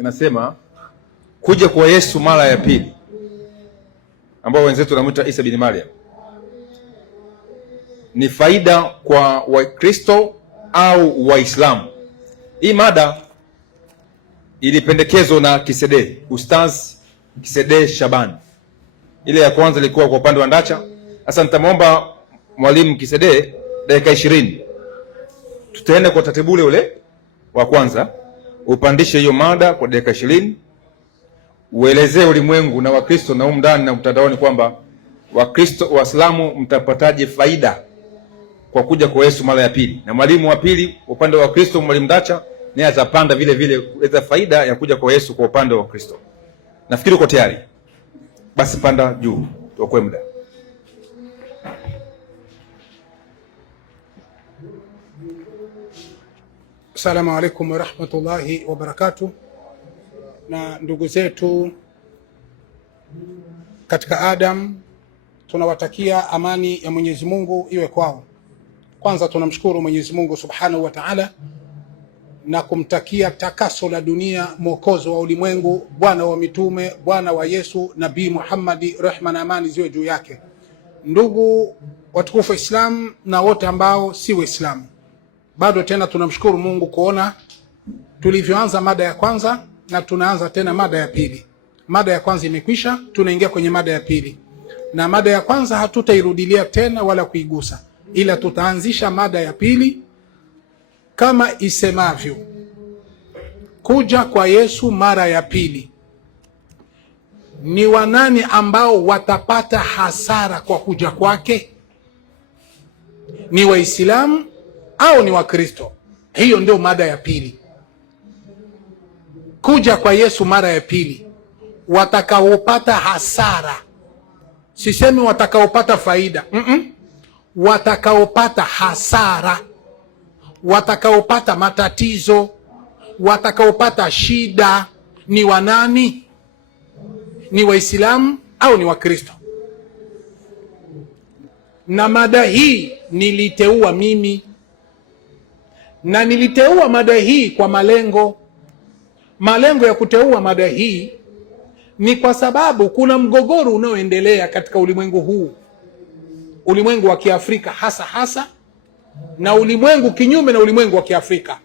inasema kuja kwa Yesu mara ya pili, ambao wenzetu wanamuita Isa bin Maryam, ni faida kwa Wakristo au Waislamu. Hii mada ilipendekezwa na Kisede, Ustaz Kisede Shaban. Ile ya kwanza ilikuwa kwa upande wa Ndacha. Sasa nitamwomba mwalimu Kisede dakika 20. Tutaenda kwa taratibu ule wa kwanza, upandishe hiyo mada kwa dakika 20, uelezee ulimwengu na Wakristo na ndani na mtandaoni kwamba Wakristo Waislamu mtapataje faida kwa kuja kwa Yesu mara ya pili. Na mwalimu wa pili upande wa Wakristo, mwalimu Ndacha, naye atapanda vile vile kuleta faida ya kuja kwa Yesu kwa upande wa Wakristo. Nafikiri uko tayari. Basi panda juu tuokoe muda. Assalamu alaikum wa rahmatullahi wa barakatuh. Na ndugu zetu katika Adam, tunawatakia amani ya Mwenyezi Mungu iwe kwao. Kwanza tunamshukuru Mwenyezi Mungu Subhanahu wa Ta'ala na kumtakia takaso la dunia, mwokozi wa ulimwengu, bwana wa mitume, bwana wa Yesu, Nabii Muhammadi, rehma na amani ziwe juu yake. Ndugu watukufu Islam na wote ambao si Waislamu, bado tena tunamshukuru Mungu kuona tulivyoanza mada ya kwanza na tunaanza tena mada ya pili. Mada ya kwanza imekwisha, tunaingia kwenye mada ya pili, na mada ya kwanza hatutairudilia tena wala kuigusa, ila tutaanzisha mada ya pili kama isemavyo: kuja kwa Yesu mara ya pili. Ni wanani ambao watapata hasara kwa kuja kwake? Ni Waislamu au ni Wakristo? Hiyo ndio mada ya pili. Kuja kwa Yesu mara ya pili, watakaopata hasara, sisemi watakaopata faida, watakaopata hasara, watakaopata matatizo, watakaopata shida ni wanani? Ni Waislamu au ni Wakristo? Na mada hii niliteua mimi, na niliteua mada hii kwa malengo ya kuteua mada hii ni kwa sababu kuna mgogoro unaoendelea katika ulimwengu huu, ulimwengu wa Kiafrika hasa na ulimwengu kinyume na ulimwengu wa Kiafrika.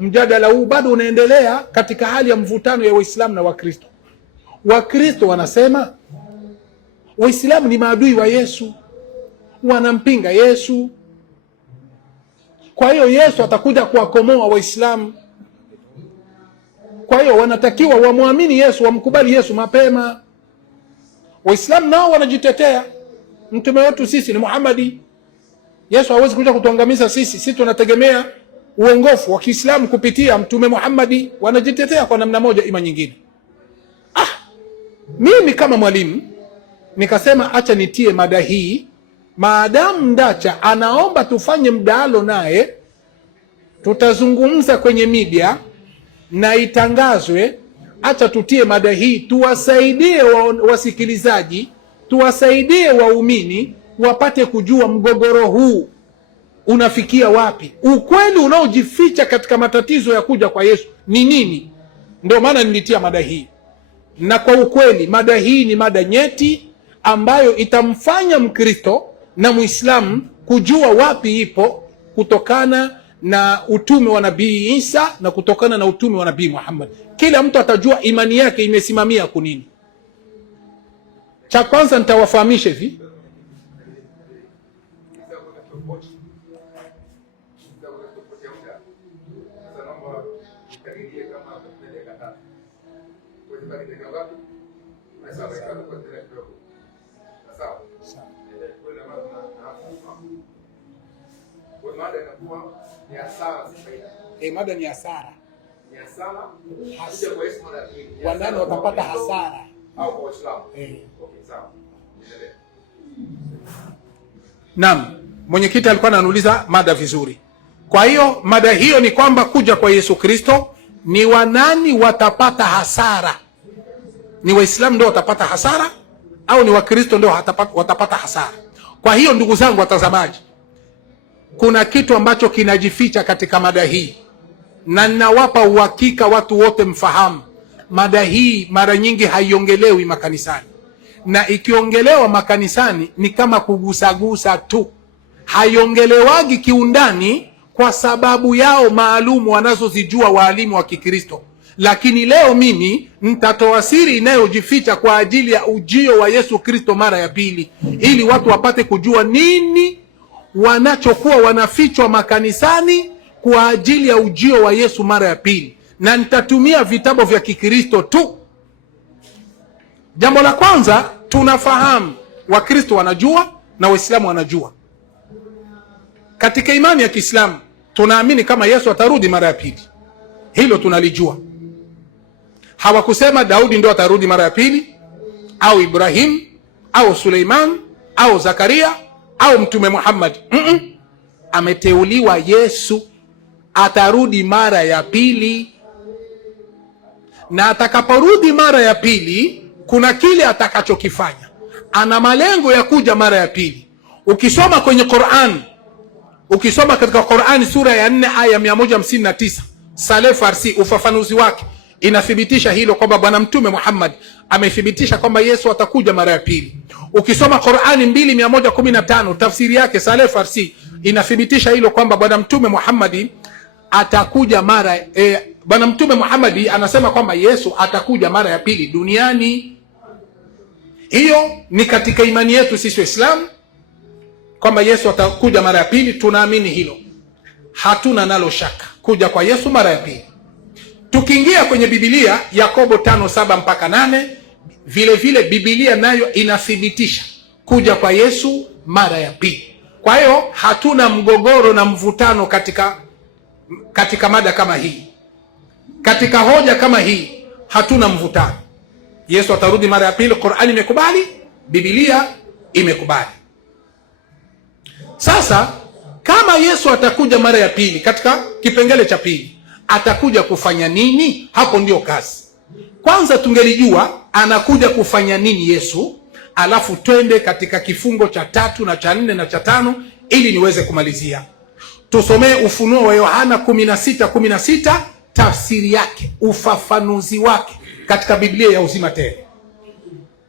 Mjadala huu bado unaendelea katika hali ya mvutano ya Waislamu na Wakristo. Wakristo wanasema Waislamu ni maadui wa Yesu, wanampinga Yesu, kwa hiyo Yesu atakuja kuwakomoa Waislamu. Kwa hiyo wanatakiwa wamwamini Yesu, wamkubali Yesu mapema. Waislamu nao wanajitetea, mtume wetu sisi ni Muhammadi. Yesu hawezi kuja kutuangamiza sisi tunategemea uongofu wa Kiislamu kupitia mtume Muhammadi. Wanajitetea kwa namna moja ima nyingine. Mimi kama mwalimu nikasema acha nitie mada hii, maadamu Ndacha anaomba tufanye mdahalo naye, tutazungumza kwenye media na itangazwe. Acha tutie mada hii, tuwasaidie wasikilizaji, tuwasaidie waumini wapate kujua mgogoro huu unafikia wapi, ukweli unaojificha katika matatizo ya kuja kwa Yesu ni nini. Ndio maana nilitia mada hii, na kwa ukweli mada hii ni mada nyeti ambayo itamfanya Mkristo na Muislamu kujua wapi ipo, kutokana na utume wa Nabii Isa na kutokana na utume wa Nabii Muhammad. Kila mtu atajua imani yake imesimamia kunini. Cha kwanza nitawafahamisha hivi, mada ni hasara. Wandani watapata hasara au kwa Waislamu. Okay, sawa. Naam, mwenyekiti alikuwa ananiuliza mada vizuri. Kwa hiyo mada hiyo ni kwamba kuja kwa Yesu Kristo, ni wanani watapata hasara? Ni Waislamu ndio watapata hasara au ni Wakristo ndio watapata hasara? Kwa hiyo ndugu zangu watazamaji, kuna kitu ambacho kinajificha katika mada hii, na ninawapa uhakika watu wote mfahamu, mada hii mara nyingi haiongelewi makanisani, na ikiongelewa makanisani ni kama kugusagusa tu, haiongelewagi kiundani kwa sababu yao maalumu wanazozijua waalimu wa Kikristo. Lakini leo mimi nitatoa siri inayojificha kwa ajili ya ujio wa Yesu Kristo mara ya pili, ili watu wapate kujua nini wanachokuwa wanafichwa makanisani kwa ajili ya ujio wa Yesu mara ya pili, na nitatumia vitabu vya Kikristo tu. Jambo la kwanza, tunafahamu Wakristo wanajua na Waislamu wanajua. Katika imani ya Kiislamu tunaamini kama Yesu atarudi mara ya pili, hilo tunalijua. Hawakusema Daudi ndio atarudi mara ya pili, au Ibrahim au Suleiman au Zakaria au Mtume Muhammad. Ameteuliwa Yesu atarudi mara ya pili, na atakaporudi mara ya pili kuna kile atakachokifanya. Ana malengo ya kuja mara ya pili. Ukisoma kwenye Qur'an, ukisoma katika Qur'an sura ya 4 aya 159, Saleh Farsi ufafanuzi wake inathibitisha hilo, kwamba Bwana Mtume Muhammad amethibitisha kwamba Yesu atakuja mara ya pili. Ukisoma Qur'ani 2:115 tafsiri yake Saleh Farsi inathibitisha hilo, kwamba Bwana Mtume Muhammad atakuja mara Bwana Mtume Muhammad anasema kwamba Yesu atakuja mara ya pili duniani. Hiyo ni katika imani yetu sisi Waislamu, kwamba Yesu atakuja mara ya pili. Tunaamini hilo, hatuna nalo shaka kuja kwa Yesu mara ya pili. Tukiingia kwenye Biblia, Yakobo 5:7 mpaka 8, vile vile Biblia nayo inathibitisha kuja kwa Yesu mara ya pili. Kwa hiyo hatuna mgogoro na mvutano katika mada kama hii, katika hoja kama hii hatuna mvutano. Yesu atarudi mara ya pili, Qur'ani imekubali, Biblia imekubali. Sasa kama Yesu atakuja mara ya pili, katika kipengele cha pili atakuja kufanya nini? Hapo ndio kazi. Kwanza tungelijua anakuja kufanya nini Yesu, alafu twende katika kifungo cha 3 na cha 4 na cha 5 ili niweze kumalizia. Tusomee Ufunuo wa Yohana 16:16, tafsiri yake, ufafanuzi wake katika Biblia ya uzima tele.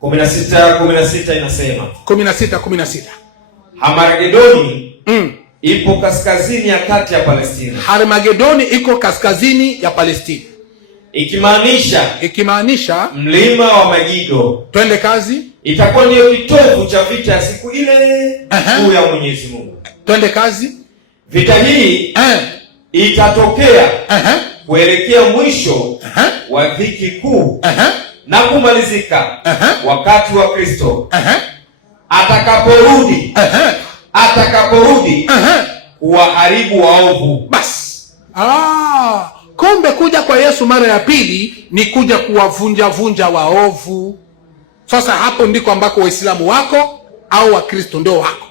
16:16 inasema, 16:16, Harmagedoni ipo kaskazini ya kati ya Palestina. Harmagedoni iko kaskazini ya Palestina, ikimaanisha mlima wa Megido. Twende kazi. Itakuwa ndiyo kitovu cha vita ya siku ile kuu ya Mwenyezi Mungu. Twende kazi. Vita hii itatokea kuelekea mwisho wa dhiki kuu na kumalizika wakati wa Kristo atakaporudi kuwaharibu waovu. Basi kumbe kuja kwa Yesu mara ya pili ni kuja kuwavunja waovu. Sasa hapo ndiko ambako Waislamu wako au Wakristo ndio wako.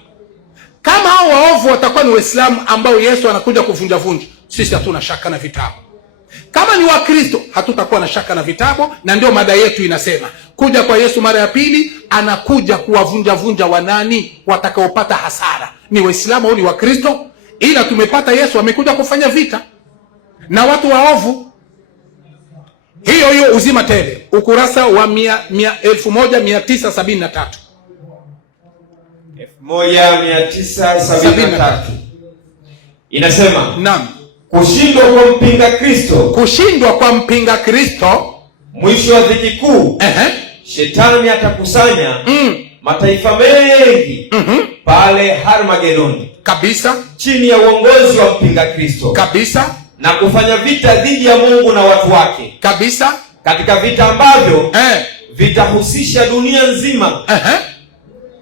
Kama hao waovu watakuwa ni Waislamu ambao Yesu anakuja kuvunja, sisi hatuna shaka na vitabu. Kama ni Wakristo hatutakuwa na shaka na vitabu, na ndio mada yetu inasema kuja kwa Yesu mara ya pili anakuja kuwavunja wanani watakaopata hasara, ni Waislamu au ni Wakristo. Ila tumepata Yesu amekuja kufanya vita na watu waovu. Hiyo uzima tele, ukurasa wa 1973 1973 inasema, naam, kushindwa kwa mpinga Kristo, mwisho wa dhiki kuu, Shetani atakusanya mataifa mengi pale Harmagedoni kabisa, chini ya uongozi wa mpinga Kristo kabisa, na kufanya vita dhidi ya Mungu na watu wake kabisa, katika vita ambavyo vitahusisha dunia nzima.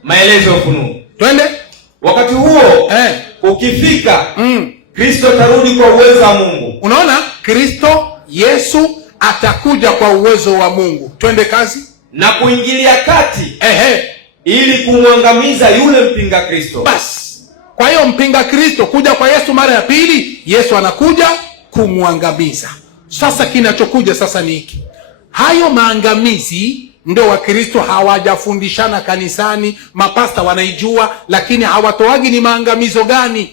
Maelezo ya Ufunuo. Twende. Wakati huo ukifika, Kristo atarudi kwa uwezo wa Mungu. Unaona, Kristo Yesu atakuja kwa uwezo wa Mungu. Twende kazi. Na kuingilia kati ili kumwangamiza yule mpinga Kristo. Basi, kwa hiyo mpinga Kristo kuja kwa Yesu mara ya pili, Yesu anakuja kumwangamiza. Sasa kinachokuja sasa ni hiki. Hayo maangamizi ndio Wakristo hawajafundishana kanisani, mapasta wanaijua, lakini hawatoagi ni maangamizo gani,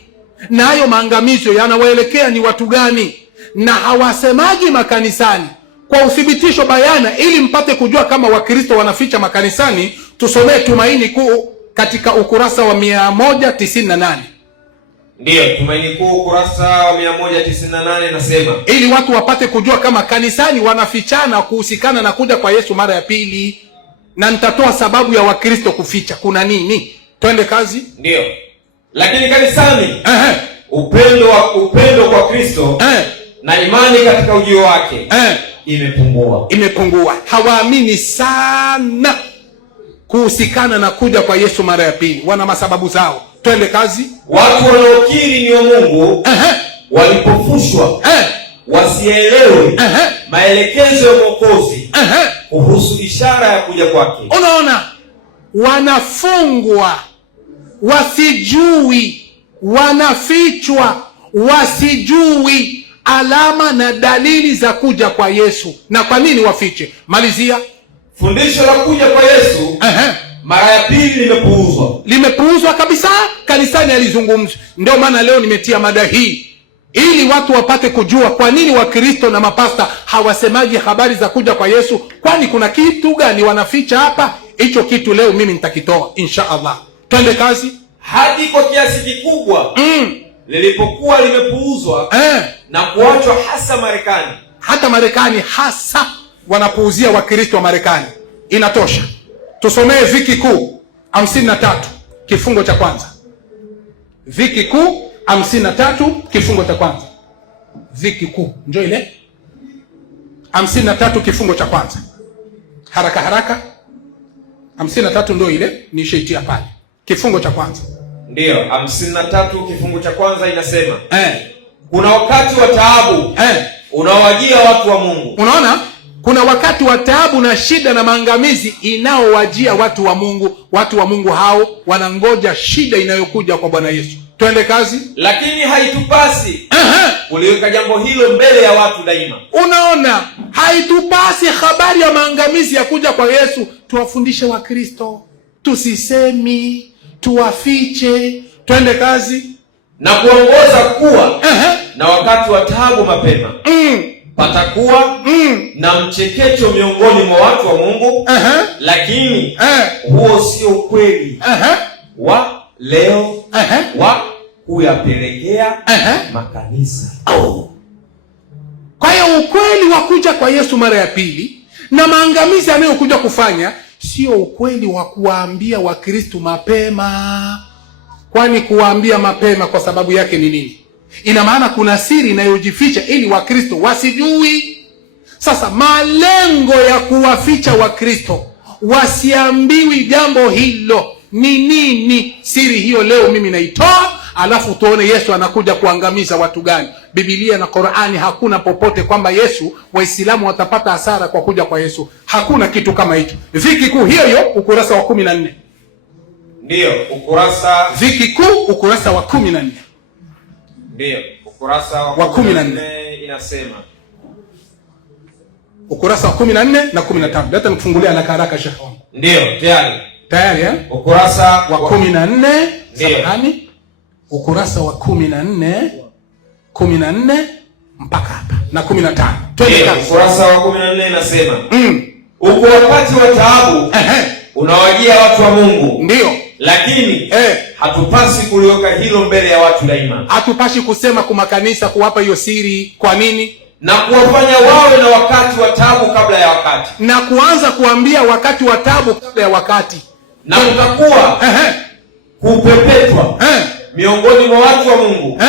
na hayo maangamizo yanawaelekea ni watu gani, na hawasemaji makanisani kwa uthibitisho bayana, ili mpate kujua kama Wakristo wanaficha makanisani. Tusomee Tumaini Kuu katika ukurasa wa 198. Ndiyo, Tumaini Kuu ukurasa wa 198 nasema, ili watu wapate kujua kama kanisani wanafichana kuhusikana na kuja kwa Yesu mara ya pili, na nitatoa sababu ya Wakristo kuficha kuna nini. Twende kazi. Ndiyo. Lakini kanisani upendo kwa Kristo na imani katika ujio wake imepungua. Hawaamini sana kuhusikana na kuja kwa Yesu mara ya pili, wana masababu zao. Twende kazi. Watu wanaokiri ni wa Mungu walipofushwa wasielewe maelekezo ya Mwokozi kuhusu ishara ya kuja kwake. Unaona, wanafungwa wasijui, wanafichwa wasijui alama na dalili za kuja kwa Yesu. Na kwa nini wafiche? Malizia. Fundisho la kuja kwa Yesu mara ya pili limepuuzwa kabisa, kanisani alizungumzwa. Ndio maana leo nimetia mada hii ili watu wapate kujua kwa nini Wakristo na mapasta hawasemaji habari za kuja kwa Yesu. Kwani kuna kitu gani wanaficha hapa? Hicho kitu leo mimi nitakitoa insha Allah. Twende kazi. Hadi kwa kiasi kikubwa lilipokuwa limepuuzwa na kuachwa hasa Marekani. Hata Marekani hasa wanapuuzia Wakristo wa Marekani. Inatosha. Tusomee Viki Kuu 53 kifungo cha kwanza. Viki Kuu 53 kifungo cha kwanza. Viki Kuu njoo ile 53 kifungo cha kwanza. Haraka haraka. 53 ndio ile nishaitia pale. Kifungo cha kwanza. Ndiyo, 53 kifungo cha kwanza inasema kuna wakati wa taabu unaowajia watu wa Mungu. Unaona? Kuna wakati wa taabu na shida na maangamizi inaowajia watu wa Mungu. Watu wa Mungu hao wanangoja shida inayokuja kwa Bwana Yesu. Twende kazi. Lakini haitupasi kuliweka jambo hilo mbele ya watu daima. Unaona, haitupasi habari ya maangamizi ya kuja kwa Yesu tuwafundishe Wakristo, tusisemi, tuwafiche. Twende kazi. Na kuongoza kuwa na wakati wa taabu mapema patakuwa na mchekecho miongoni mwa watu wa Mungu, lakini huo sio ukweli wa leo wa kuyapelekea makanisa. Kwa hiyo ukweli wa kuja kwa Yesu mara ya pili na maangamizi anayokuja kufanya sio ukweli wa kuwaambia Wakristo mapema. Kwani kuwaambia mapema kwa sababu yake ni nini? Ina maana kuna siri inayojificha ili Wakristo wasijui. Sasa malengo ya kuwaficha Wakristo wasiambiwi jambo hilo ni nini? Siri hiyo leo mimi naitoa, alafu tuone Yesu anakuja kuangamiza watu gani. Biblia na Qur'ani hakuna popote kwamba Yesu Waislamu watapata hasara kwa kuja kwa Yesu. Hakuna kitu kama hicho. Viki Kuu hiyo ukurasa wa 14. Ndiyo, ukurasa Viki Kuu ukurasa wa 14. Ndiyo, ukurasa wa 14 inasema. Ukurasa wa 14 na 15. Leta nikufungulia haraka haraka Sheikh wangu. Ndiyo, tayari. Tayari Ukurasa wa 14, samahani. Ukurasa wa 14 mpaka hapa na 15. Twende kazi. Ukurasa wa 14 inasema. Uko wakati wa taabu unawajia watu wa Mungu. Ndiyo. Lakini hatupasi kuliweka hilo mbele ya watu daima. Hatupasi kusema kwa makanisa kuwapa hiyo siri. Kwa nini? Na kuwafanya wawe na wakati wa taabu kabla ya wakati. Na kuanza kuambia wakati wa taabu kabla ya wakati. Na kutakuwa kupepetwa miongoni mwa watu wa Mungu.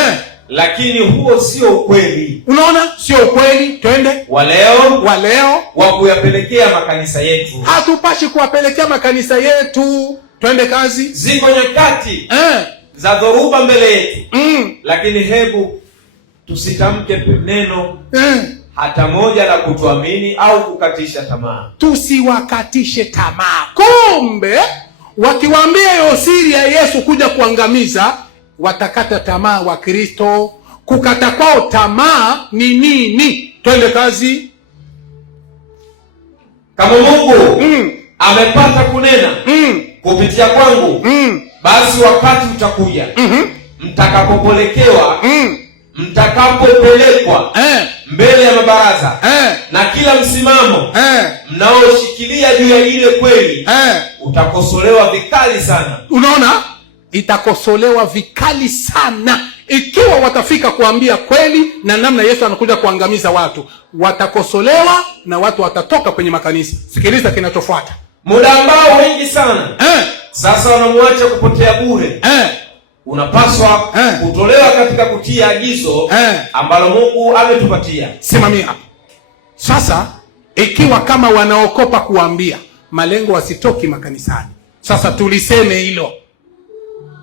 Lakini huo sio ukweli. Unaona? Sio ukweli. Twende. Wa leo wa kuyapelekea makanisa yetu. Hatupashi kuwapelekea makanisa yetu. Twende kazi. Ziko nyakati za dhoruba mbele yetu. Lakini hebu tusitamke neno hata moja la kutuamini au kukatisha tamaa. Tusiwakatishe tamaa. Kumbe wakiwaambia hiyo siri ya Yesu kuja kuangamiza, watakata tamaa Wakristo. Kukata kwao tamaa ni nini? Twende kazi. Kama Mungu amepata kunena kupitia kwangu, basi wakati utakuja mtakapopolekewa mtakapopelekwa mbele ya mabaraza na kila msimamo mnaoshikilia juu ya ile kweli utakosolewa vikali sana. Unaona, itakosolewa vikali sana ikiwa watafika kuambia kweli na namna Yesu anakuja kuangamiza watu. Watakosolewa na watu watatoka kwenye makanisa. Sikiliza kinachofuata. Muda ambao wengi sana sasa wanamwacha kupotea bure unapaswa kutolewa katika kutia agizo ambalo Mungu ametupatia. Simamia hapo. Sasa ikiwa kama wanaokopa kuambia, malengo wasitoki makanisani. Sasa tuliseme hilo,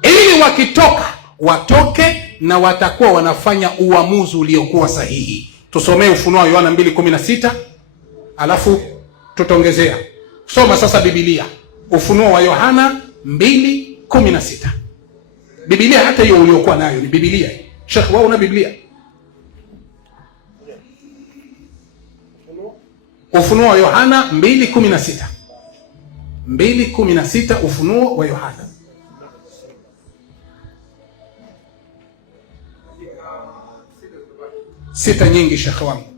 ili wakitoka watoke na watakuwa wanafanya uamuzi uliokuwa sahihi. Tusomee Ufunuo wa Yohana 2:16 alafu tutongezea. Soma sasa Biblia. Ufunuo wa Yohana 2:16. Biblia hata hiyo uliokuwa nayo ni Biblia. Sheikh, wao una Biblia? Ufunuo wa Yohana 2:16. 2:16 Ufunuo wa Yohana. Sita nyingi Sheikh wangu.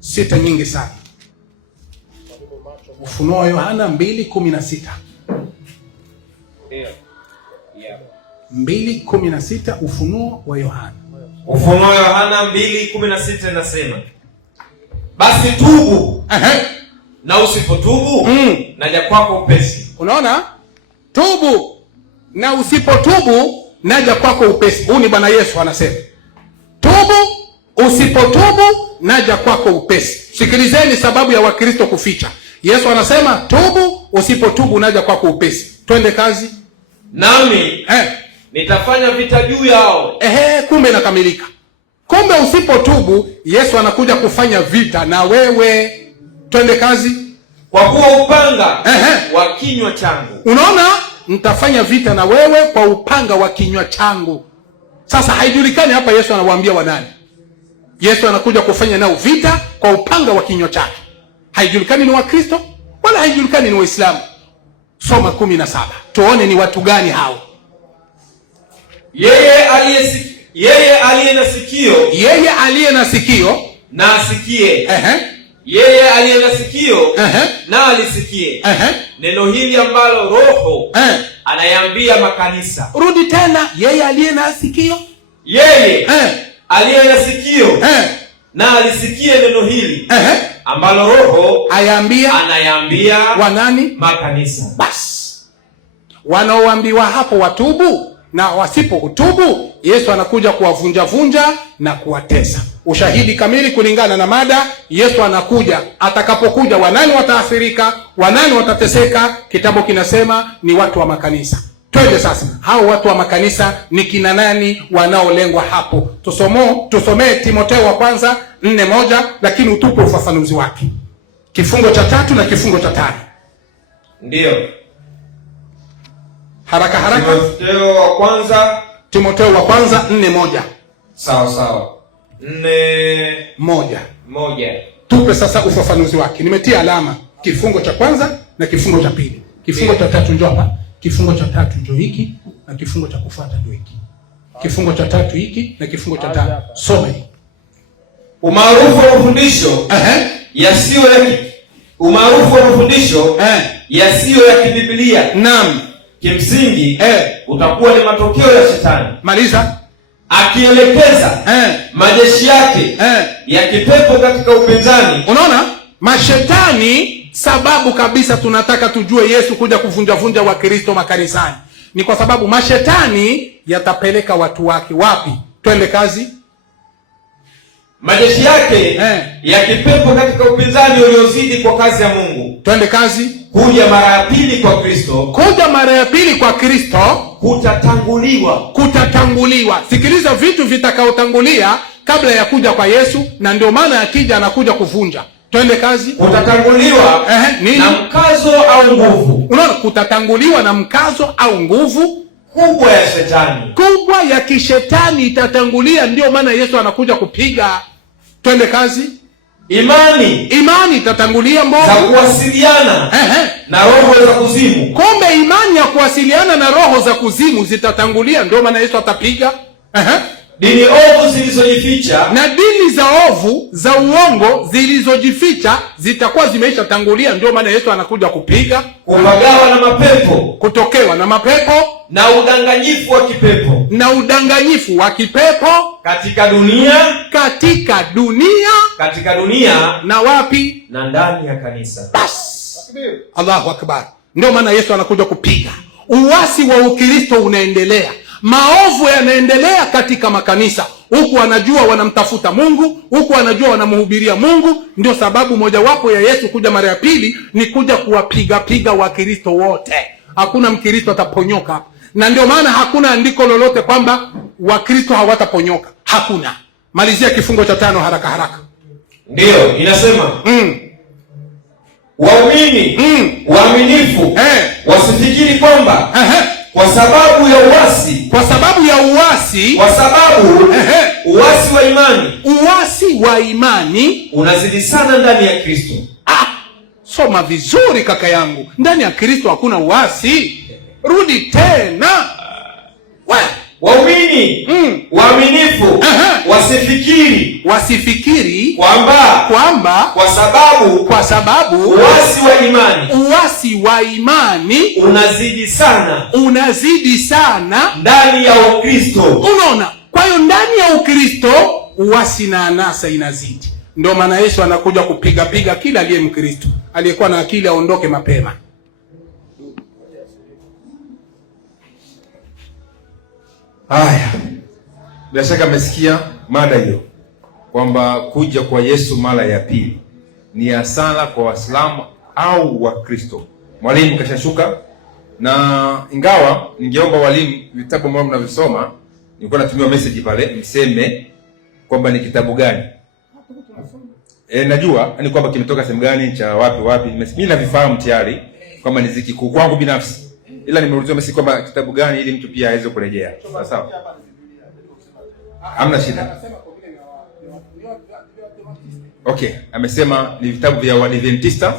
Sita nyingi sana. Ufunuo wa Yohana 2:16. 2:16 Ufunuo wa Yohana. Ufunuo wa Yohana 2:16 nasema, basi tubu na usipotubu naja kwako upesi. Unaona? Tubu na usipotubu naja kwako upesi. Huyu ni Bwana Yesu anasema. Tubu, usipotubu naja kwako upesi. Sikilizeni sababu ya Wakristo kuficha. Yesu anasema tubu, usipotubu naja kwako upesi. Twende kazi. Nami nitafanya vita juu yao. Kumbe inakamilika. Kumbe usipotubu Yesu anakuja kufanya vita na wewe. Twende kazi. Kwa kuwa upanga wa kinywa changu. Unaona? Nitafanya vita na wewe kwa upanga wa kinywa changu. Sasa haijulikani hapa Yesu anawaambia wanani. Yesu anakuja kufanya nao vita kwa upanga wa kinywa chake. Haijulikani ni Wakristo wala haijulikani ni Waislamu. Soma 17. Tuone ni watu gani hao. Yeye aliye na sikio. Yeye aliye na sikio na asikie. Yeye aliye na sikio na alisikie. Neno hili ambalo Roho anayambia makanisa. Rudi tena. Yeye aliye na sikio. Yeye aliye na sikio na alisikie neno hili ambalo Roho anayambia wanani? Makanisa. Basi wanaoambiwa hapo watubu na wasipo utubu, Yesu anakuja kuwavunja na kuwatesa. Ushahidi kamili kulingana na mada. Yesu anakuja, atakapokuja wanani wataathirika, wanani watateseka? Kitabu kinasema ni watu wa makanisa. Twende sasa, hao watu wa makanisa ni kina nani wanaolengwa hapo? Tusomee Timotheo wa kwanza 4:1, lakini utupe ufafanuzi wake. Kifungo cha 3 na kifungo cha 5. Ndio. Haraka. Timotheo wa kwanza 4:1. Sawa. 4:1. Tupe sasa ufafanuzi wake. Nimetia alama kifungo cha kwanza na kifungo cha pili. Kifungo cha 3 njoo hapa. Kifungo cha 3 njoo hiki na kifungo cha kufuata njoo hiki. Kifungo cha 3 hiki na kifungo cha 5. Soma hii. Umaarufu wa mafundisho yasiyo ya kibiblia. Naam. Kimsingi utakuwa ni matokeo ya Shetani. Maliza. Akielekeza majeshi yake ya kipepo katika upinzani. Unaona? Mashetani, sababu kabisa tunataka tujue Yesu kuja kuvunja Wakristo makanisani ni kwa sababu mashetani yatapeleka watu wake wapi? Twende kazi. Majeshi yake ya kipepo katika upinzani uliozidi kwa kazi ya Mungu. Twende kazi. Kuja mara ya pili kwa Kristo kutatanguliwa. Sikiliza vitu vitakaotangulia kabla ya kuja kwa Yesu, na ndio maana akija anakuja kuvunja. Twende kazi. Kutatanguliwa na mkazo au nguvu. Unaona, kutatanguliwa na mkazo au nguvu kubwa ya Shetani. Kubwa ya kishetani itatangulia, ndio maana Yesu anakuja kupiga. Twende kazi. Imani itatangulia mbovu. Za kuwasiliana na roho za kuzimu. Kumbe imani ya kuwasiliana na roho za kuzimu zitatangulia, ndio maana Yesu atapiga. dini ovu zilizojificha, na dini za ovu za uongo zilizojificha zitakuwa zimeisha tangulia. Ndio maana Yesu anakuja kupiga, kupagawa na mapepo, kutokewa na mapepo na udanganyifu wa kipepo, na udanganyifu wa kipepo katika dunia, katika dunia na wapi? Na ndani ya kanisa. Bas, Allahu akbar. Ndio maana Yesu anakuja kupiga. Uasi wa Ukristo unaendelea, maovu yanaendelea katika makanisa, huku wanajua wanamtafuta Mungu, huku wanajua wanamhubiria Mungu. Ndio sababu mojawapo ya Yesu kuja mara ya pili ni kuja kuwapiga Wakristo wote. Hakuna Mkristo ataponyoka, na ndio maana hakuna andiko lolote kwamba Wakristo hawataponyoka. Hakuna. Malizia kifungo cha 5 haraka. Ndio inasema waumini waaminifu wasifikiri kwamba kwa sababu ya uasi wa imani unazidi sana ndani ya Kristo. Soma vizuri kaka yangu, ndani ya Kristo hakuna uasi. Rudi tena. Waumini waaminifu wasifikiri kwamba kwa sababu uasi wa imani unazidi sana ndani ya Ukristo. Unaona? Kwa hiyo ndani ya Ukristo uasi na anasa inazidi. Ndio maana Yesu anakuja kupiga kila aliye Mkristo. Aliyekuwa na akili aondoke mapema. Haya, bila shaka amesikia mada hiyo kwamba kuja kwa Yesu mara ya pili ni hasara kwa Waislamu au Wakristo. Mwalimu kashashuka, na ingawa ningeomba walimu vitabu ambavyo mnavisoma, nilikuwa natumia message pale mseme kwamba ni kitabu gani. Najua ni kwamba kimetoka sehemu gani, cha wapi. Mimi navifahamu tayari kwamba ni Ziki Kuu kwangu binafsi, ila nimeulizwa message kwamba kitabu gani ili mtu pia aweze kurejea. Sawa? Hamna shida. Okay, amesema ni vitabu vya Waadventista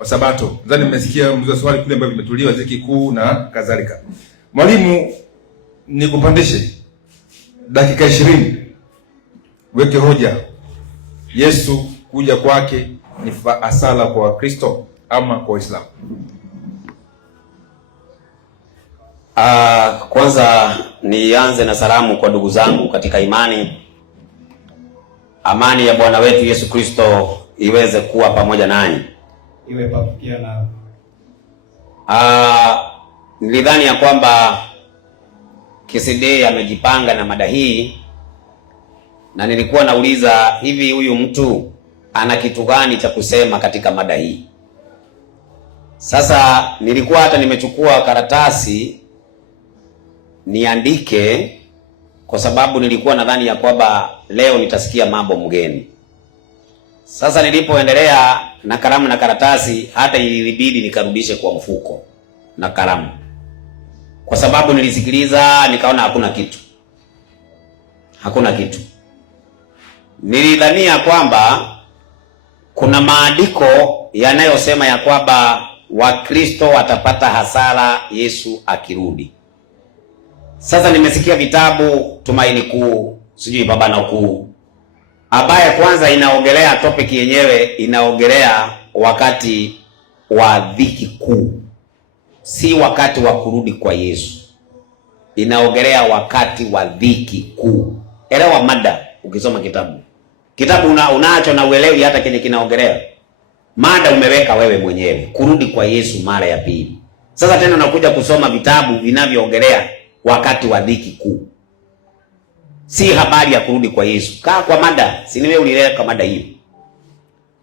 wa Sabato. Nadhani mmesikia mlizo swali kule ambavyo vimetuliwa Ziki Kuu na kadhalika. Mwalimu, nikupandishe dakika 20. Weke hoja. Yesu kuja kwake ni hasara kwa Wakristo ama kwa Waislamu? Kwanza nianze na salamu kwa ndugu zangu katika imani. Amani ya Bwana wetu Yesu Kristo iweze kuwa pamoja nanyi. Iwe pamoja na. Nilidhani ya kwamba KCD amejipanga na mada hii, na nilikuwa nauliza hivi, huyu mtu ana kitu gani cha kusema katika mada hii? Sasa nilikuwa hata nimechukua karatasi niandike, kwa sababu nilikuwa nadhani ya kwamba leo nitasikia mambo mgeni. Sasa nilipoendelea na kalamu na karatasi, hata ilibidi nikarudishe kwa mfuko na kalamu, kwa sababu nilisikiliza nikaona hakuna kitu. Nilidhania kwamba kuna maandiko yanayosema ya kwamba Wakristo watapata hasara Yesu akirudi. Sasa nimesikia vitabu Tumaini Kuu, sijui Pambano Kuu, ambaye kwanza inaongelea topic yenyewe, inaongelea wakati wa dhiki kuu, si wakati wa kurudi kwa Yesu. Inaongelea wakati wa dhiki kuu. Elewa mada ukisoma kitabu unacho na uelewi hata kenye kinaongelea. Mada umeweka wewe mwenyewe, kurudi kwa Yesu mara ya pili. Sasa tena unakuja kusoma vitabu vinavyoongelea wakati wa dhiki kuu, si habari ya kurudi kwa Yesu. Kaa kwa mada, si wewe uliweka mada hiyo.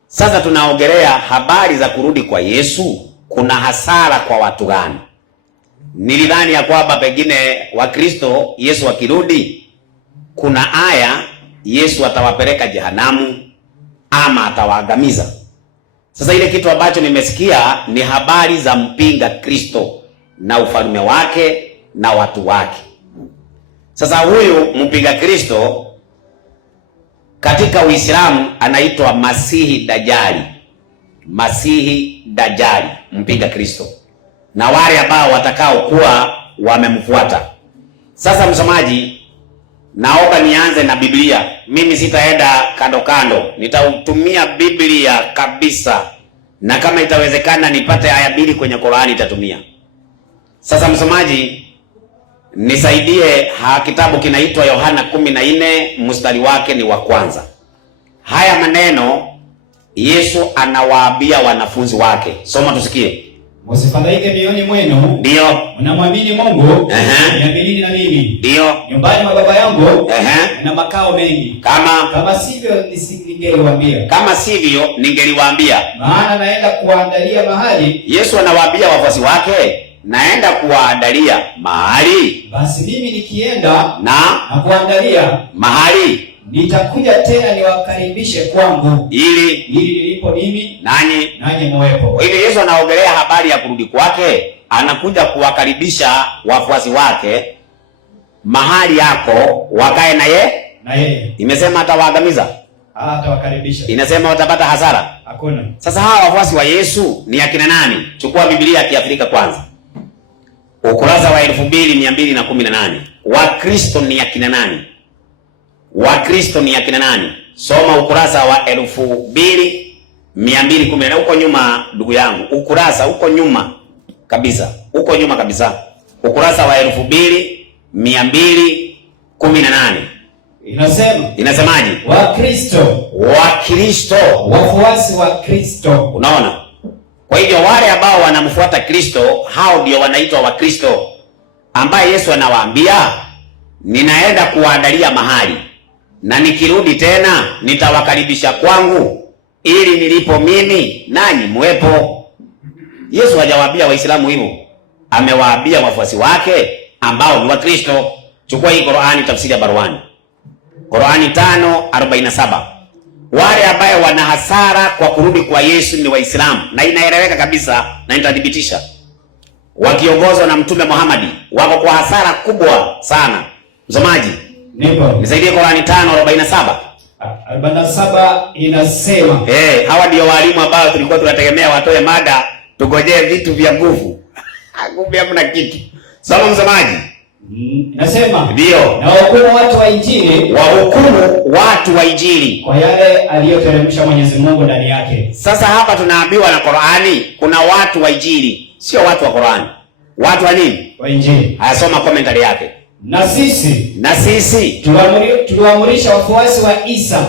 Sasa tunaongelea habari za kurudi kwa Yesu, kuna hasara kwa watu gani? Nilidhani ya kwamba pengine Wakristo Yesu akirudi kuna aya Yesu atawapeleka jehanamu ama atawaangamiza. Sasa ile kitu ambacho nimesikia ni habari za mpinga Kristo na ufalme wake na watu wake. Sasa huyu mpinga Kristo katika Uislamu anaitwa Masihi Dajjali. Masihi Dajjali, mpinga Kristo, na wale ambao watakao kuwa wamemfuata. Sasa msomaji, naomba nianze na Biblia. Mimi sitaenda kando kando, nitautumia Biblia kabisa, na kama itawezekana nipate aya 2 kwenye Qur'ani nitatumia. Sasa msomaji, nisaidie, kitabu kinaitwa Yohana 14 mstari wake ni wa kwanza. Haya maneno Yesu anawaambia wanafunzi wake. Soma tusikie. Msifadhaike mioyoni mwenu. Ndio. Mnamwamini Mungu, niaminini na mimi. Ndio. Nyumbani mwa Baba yangu na makao mengi. Kama sivyo nisingeliwaambia. Kama sivyo ningeliwaambia. Maana naenda kuandalia mahali. Yesu anawaambia wafuasi wake, naenda kuwaandalia mahali. Basi mimi nikienda na kuandalia mahali, nitakuja tena niwakaribishe kwangu, ili nilipo mimi nanyi muwepo. Ili Yesu anaongelea habari ya kurudi kwake, anakuja kuwakaribisha wafuasi wake mahali yako wakae na yeye. Imesema atawaangamiza? Atawakaribisha. Inasema watapata hasara? Hakuna. Sasa hawa wafuasi wa Yesu ni akina nani? Chukua Biblia ya Kiafrika kwanza, ukurasa wa 2218. Wakristo ni akina nani? Wakristo ni akina nani? Soma ukurasa wa 2210 huko nyuma, ndugu yangu, ukurasa huko nyuma kabisa, huko nyuma kabisa, ukurasa wa 2218. Inasemaje? Wakristo, wafuasi wa Kristo. Unaona? Kwa hivyo wale ambao wanamfuata Kristo, hao ndio wanaitwa Wakristo, ambaye Yesu anawaambia, ninaenda kuwaandalia mahali, na nikirudi tena nitawakaribisha kwangu, ili nilipo mimi nanyi muwepo. Yesu hajawaambia Waislamu hivyo, amewaambia wafuasi wake ambao ni Wakristo. Chukua hii Qur'ani, tafsiri ya Barwani, Qur'ani 5:47. Wale ambao wana hasara kwa kurudi kwa Yesu ni Waislamu, na inaeleweka kabisa na nitathibitisha. Wakiongozwa na Mtume Muhammad wako kwa hasara kubwa sana. Msomaji, nisaidie Qur'ani 5:47. 47 inasema, hawa ndio walimu ambao tulikuwa tunategemea watoe mada, tugojee vitu vya nguvu. Kumbe hamna kitu. Soma msomaji. Nasema, ndio, na wahukumu watu wa Injili, kwa yale aliyoteremsha Mwenyezi Mungu ndani yake. Sasa hapa tunaambiwa na Qur'ani kuna watu wa Injili, sio watu wa Qur'ani. Watu wa nini? Wa Injili. Soma commentary yake. Na sisi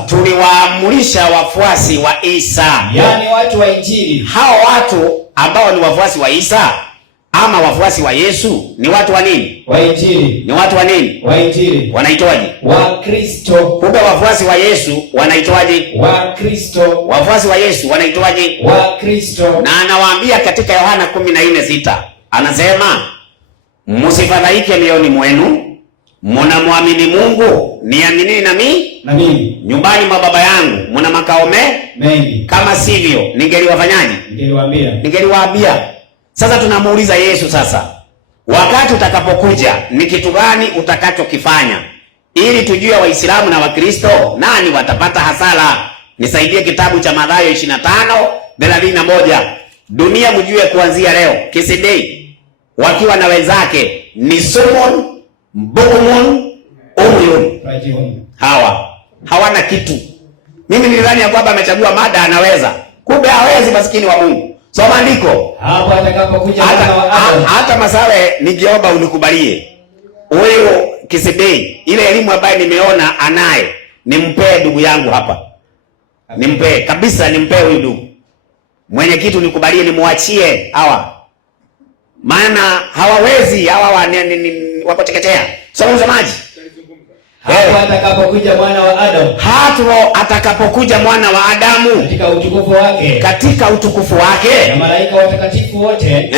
tuliwaamurisha wafuasi wa Isa. Yaani watu wa Injili. Hao watu ambao ni wafuasi wa Isa ama wafuasi wa Yesu ni watu wa nini? Wa Injili. Ni watu wa nini? Wa Injili. Wanaitwaje? Wakristo. Kumbe wafuasi wa Yesu wanaitwaje? Wakristo. Wafuasi wa Yesu wanaitwaje? Wakristo. Na anawaambia katika Yohana 14:6, anasema, msifadhaike mioyoni mwenu, mnamwamini Mungu, niaminini na mimi. Nyumbani mwa Baba yangu mna makao mengi. Kama sivyo ningeliwafanyaje? Ningeliwaambia. Sasa tunamuuliza Yesu, sasa wakati utakapokuja ni kitu gani utakachokifanya, ili tujue Waislamu na Wakristo nani watapata hasara? Nisaidie kitabu cha Mathayo 25:31. Dunia mjue kuanzia leo Kisidei wakiwa na wenzake ni Simon, Bukumun, Umyun. Hawa hawana kitu. Mimi nilidhani ya kwamba amechagua mada anaweza, kumbe hawezi, maskini wa Mungu. Soma andiko. Hapo atakapokuja hata Masawe, ningeomba unikubalie huyo Kisidei, ile elimu ambayo nimeona anaye, nimpee ndugu yangu hapa, nimpee kabisa, nimpee huyu ndugu. Mwenyekiti unikubalie nimwachie hawa, maana hawawezi hawa wako teketea. Soma msomaji. Hapo atakapokuja mwana wa Adamu. Hapo atakapokuja mwana wa Adamu katika utukufu wake. Na malaika watakatifu wote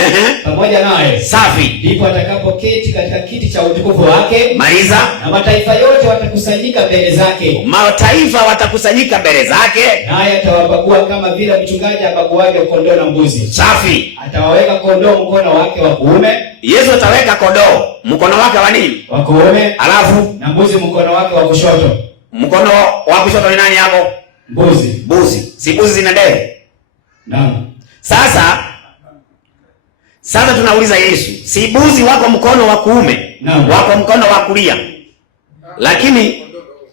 pamoja naye. Safi. Ndipo atakapoketi katika kiti cha utukufu wake. Maliza. Na mataifa yote watakusanyika mbele zake. Mataifa watakusanyika mbele zake. Naye atawabagua kama vile mchungaji abaguavyo kondoo na mbuzi. Safi. Atawaweka kondoo mkono wake wa kuume. Yesu ataweka kondoo mkono wake wa nini? Wa kuume. Alafu na mbuzi mkono wake wa kushoto. Mkono wa kushoto ni nani hapo? Mbuzi. Mbuzi. Si mbuzi zina ndevu? Naam. Sasa tunauliza Yesu, si mbuzi wako mkono wa kuume? Naam. Wako mkono wa kulia? lakini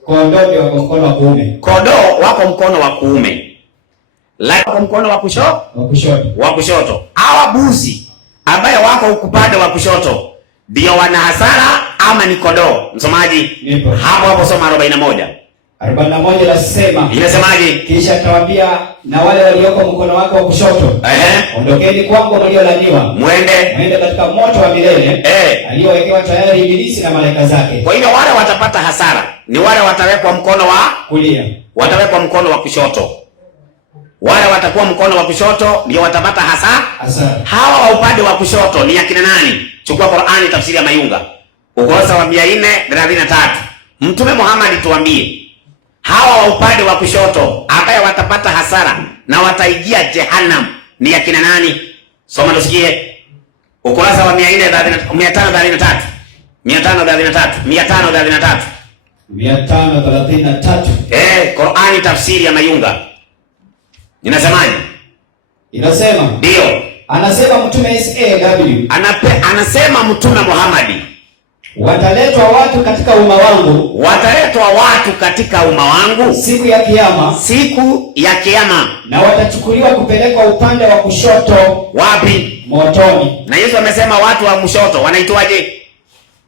kondoo ndio wako mkono wa kuume. Kondoo wako mkono wa kuume, lakini wako mkono wa kushoto. Hawa buzi ambaye wako upande wa kushoto ndio wana hasara ama ni kondoo? Msomaji, hapo soma 41. 41 nasema. Inasemaje? Kisha atawaambia na wale walioko mkono wake wa kushoto, ondokeni kwangu mliolaniwa, mwende katika moto wa milele aliowekewa tayari ibilisi na malaika zake. Kwa hiyo wale watapata hasara ni wale watawekwa mkono wa kulia, watawekwa mkono wa kushoto. Wale watakuwa mkono wa kushoto ndio watapata hasara. Hawa wa upande wa kushoto ni akina nani? Chukua Qur'ani tafsiri ya Mayunga, ukurasa wa 433. Mtume Muhammad tuambie hawa wa upande wa kushoto ambaye watapata hasara na wataingia jehanamu ni akina nani? Soma tusikie. Ukurasa wa 533. 533. Qur'ani tafsiri ya Mayunga. Inasemaje? Inasema. Ndio. Anasema Mtume SAW. Anasema Mtume Muhammad, wataletwa watu katika umma wangu, siku ya kiyama, na watachukuliwa kupelekwa upande wa kushoto. Wapi? Motoni. Na Yesu amesema watu wa mshoto wanaitwaje?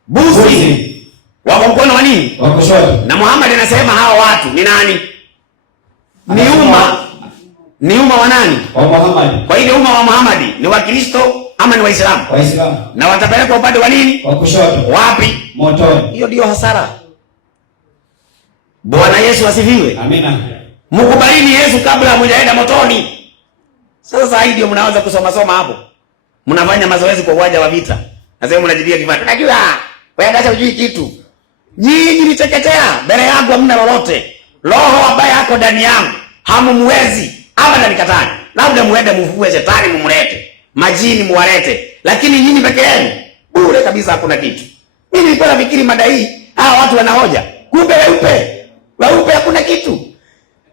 Buzi. Wako mkono wa nini? Wa kushoto. Na Muhammad anasema hawa watu ni nani? Ni umma wa nani? Wa Muhammad. Kwa hiyo umma wa Muhammad ni wa Kristo ama ni Waislamu? Waislamu. Na watapelekwa upande wa nini? Wa kushoto. Wapi? Motoni. Hiyo ndio hasara. Bwana Yesu asifiwe. Amina. Mkubalini Yesu kabla hamjaenda motoni. Sasa hii ndio mnaanza kusoma hapo. Mnafanya mazoezi kwa uwanja wa vita. Nasema mnajidia kifaa. Unajua, wewe hata hujui kitu. Nyinyi niteketea, mbele yangu hamna lolote. Roho ambaye yako ndani yangu hamumwezi abada nikatani. Labda muende mvue shetani mumlete. Majini muwalete. Lakini nyinyi peke yenu bure kabisa hakuna kitu. Mimi nilikuwa nafikiri mada hii hawa watu wanahoja. Kumbe weupe hakuna kitu.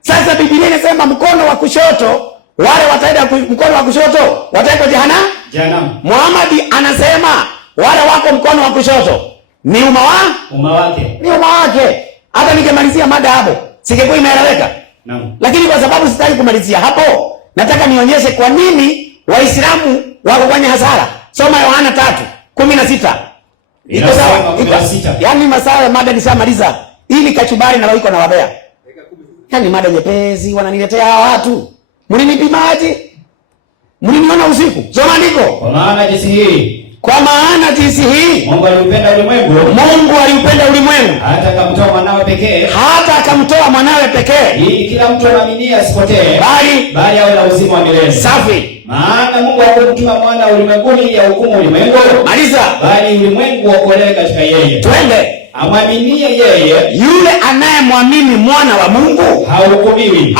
Sasa Biblia inasema mkono wa kushoto, wale wataenda mkono wa kushoto wataenda jehanamu. Muhammad anasema wale wako mkono wa kushoto ni umma wake. Hata ningemalizia mada hapo singekuwa imeeleweka. Lakini kwa sababu sitaki kumalizia hapo, nataka nionyeshe kwa nini Waislamu wako kwenye hasara. Soma Yohana 3:16. Iko sawa? Yaani masaa ya mada nishamaliza. Ili kachubari na wiko na wabea. Yaani mada nyepesi wananiletea hawa watu. Mlinipimaje? Mliniona usiku? Soma ndiko. Kwa maana jinsi hii Mungu aliupenda ulimwengu hata akamtoa mwanawe pekee ili kila mtu aaminiye asipotee bali awe na uzima wa milele. Safi. Maana Mungu hakumtuma mwana ulimwenguni ili ahukumu ulimwengu, maliza, bali ulimwengu uokolewe katika yeye. Twende. Amwaminie yeye, yule anayemwamini mwana wa Mungu hahukumiwi.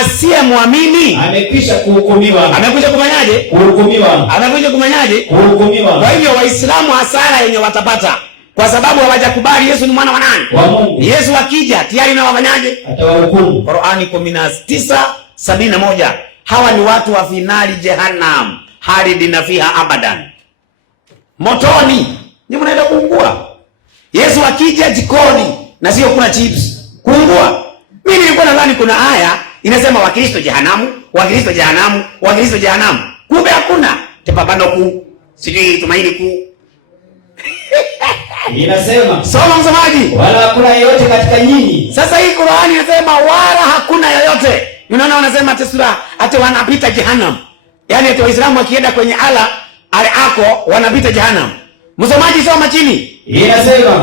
Asiyemwamini amekwisha kuhukumiwa. Amekwisha kufanyaje? Kuhukumiwa. Kwa hivyo Waislamu hasara yenye watapata kwa sababu hawajakubali Yesu ni mwana wa nani? Wa Mungu. Yesu akija tayari na wafanyaje? Atawahukumu. Qur'ani 19:71. Hawa ni watu wa finali jehannam, halidina fiha abadan. Motoni. Ni mnaenda kuungua. Yesu akija jikoni na sio kuna chips. Kuungua. Mimi nilikuwa nadhani kuna aya inasema Wakristo jehanamu. Kumbe hakuna. Tepambano kuu. Sijui tumaini kuu. Inasema, soma msomaji, wala hakuna yeyote katika nyinyi. Sasa hii Qur'ani inasema wala hakuna yeyote. Unaona wanasema tesura ate wanapita jehanamu. Yaani ati Waislamu wakienda kwenye ala ako wanapita jehanamu. Msomaji soma chini.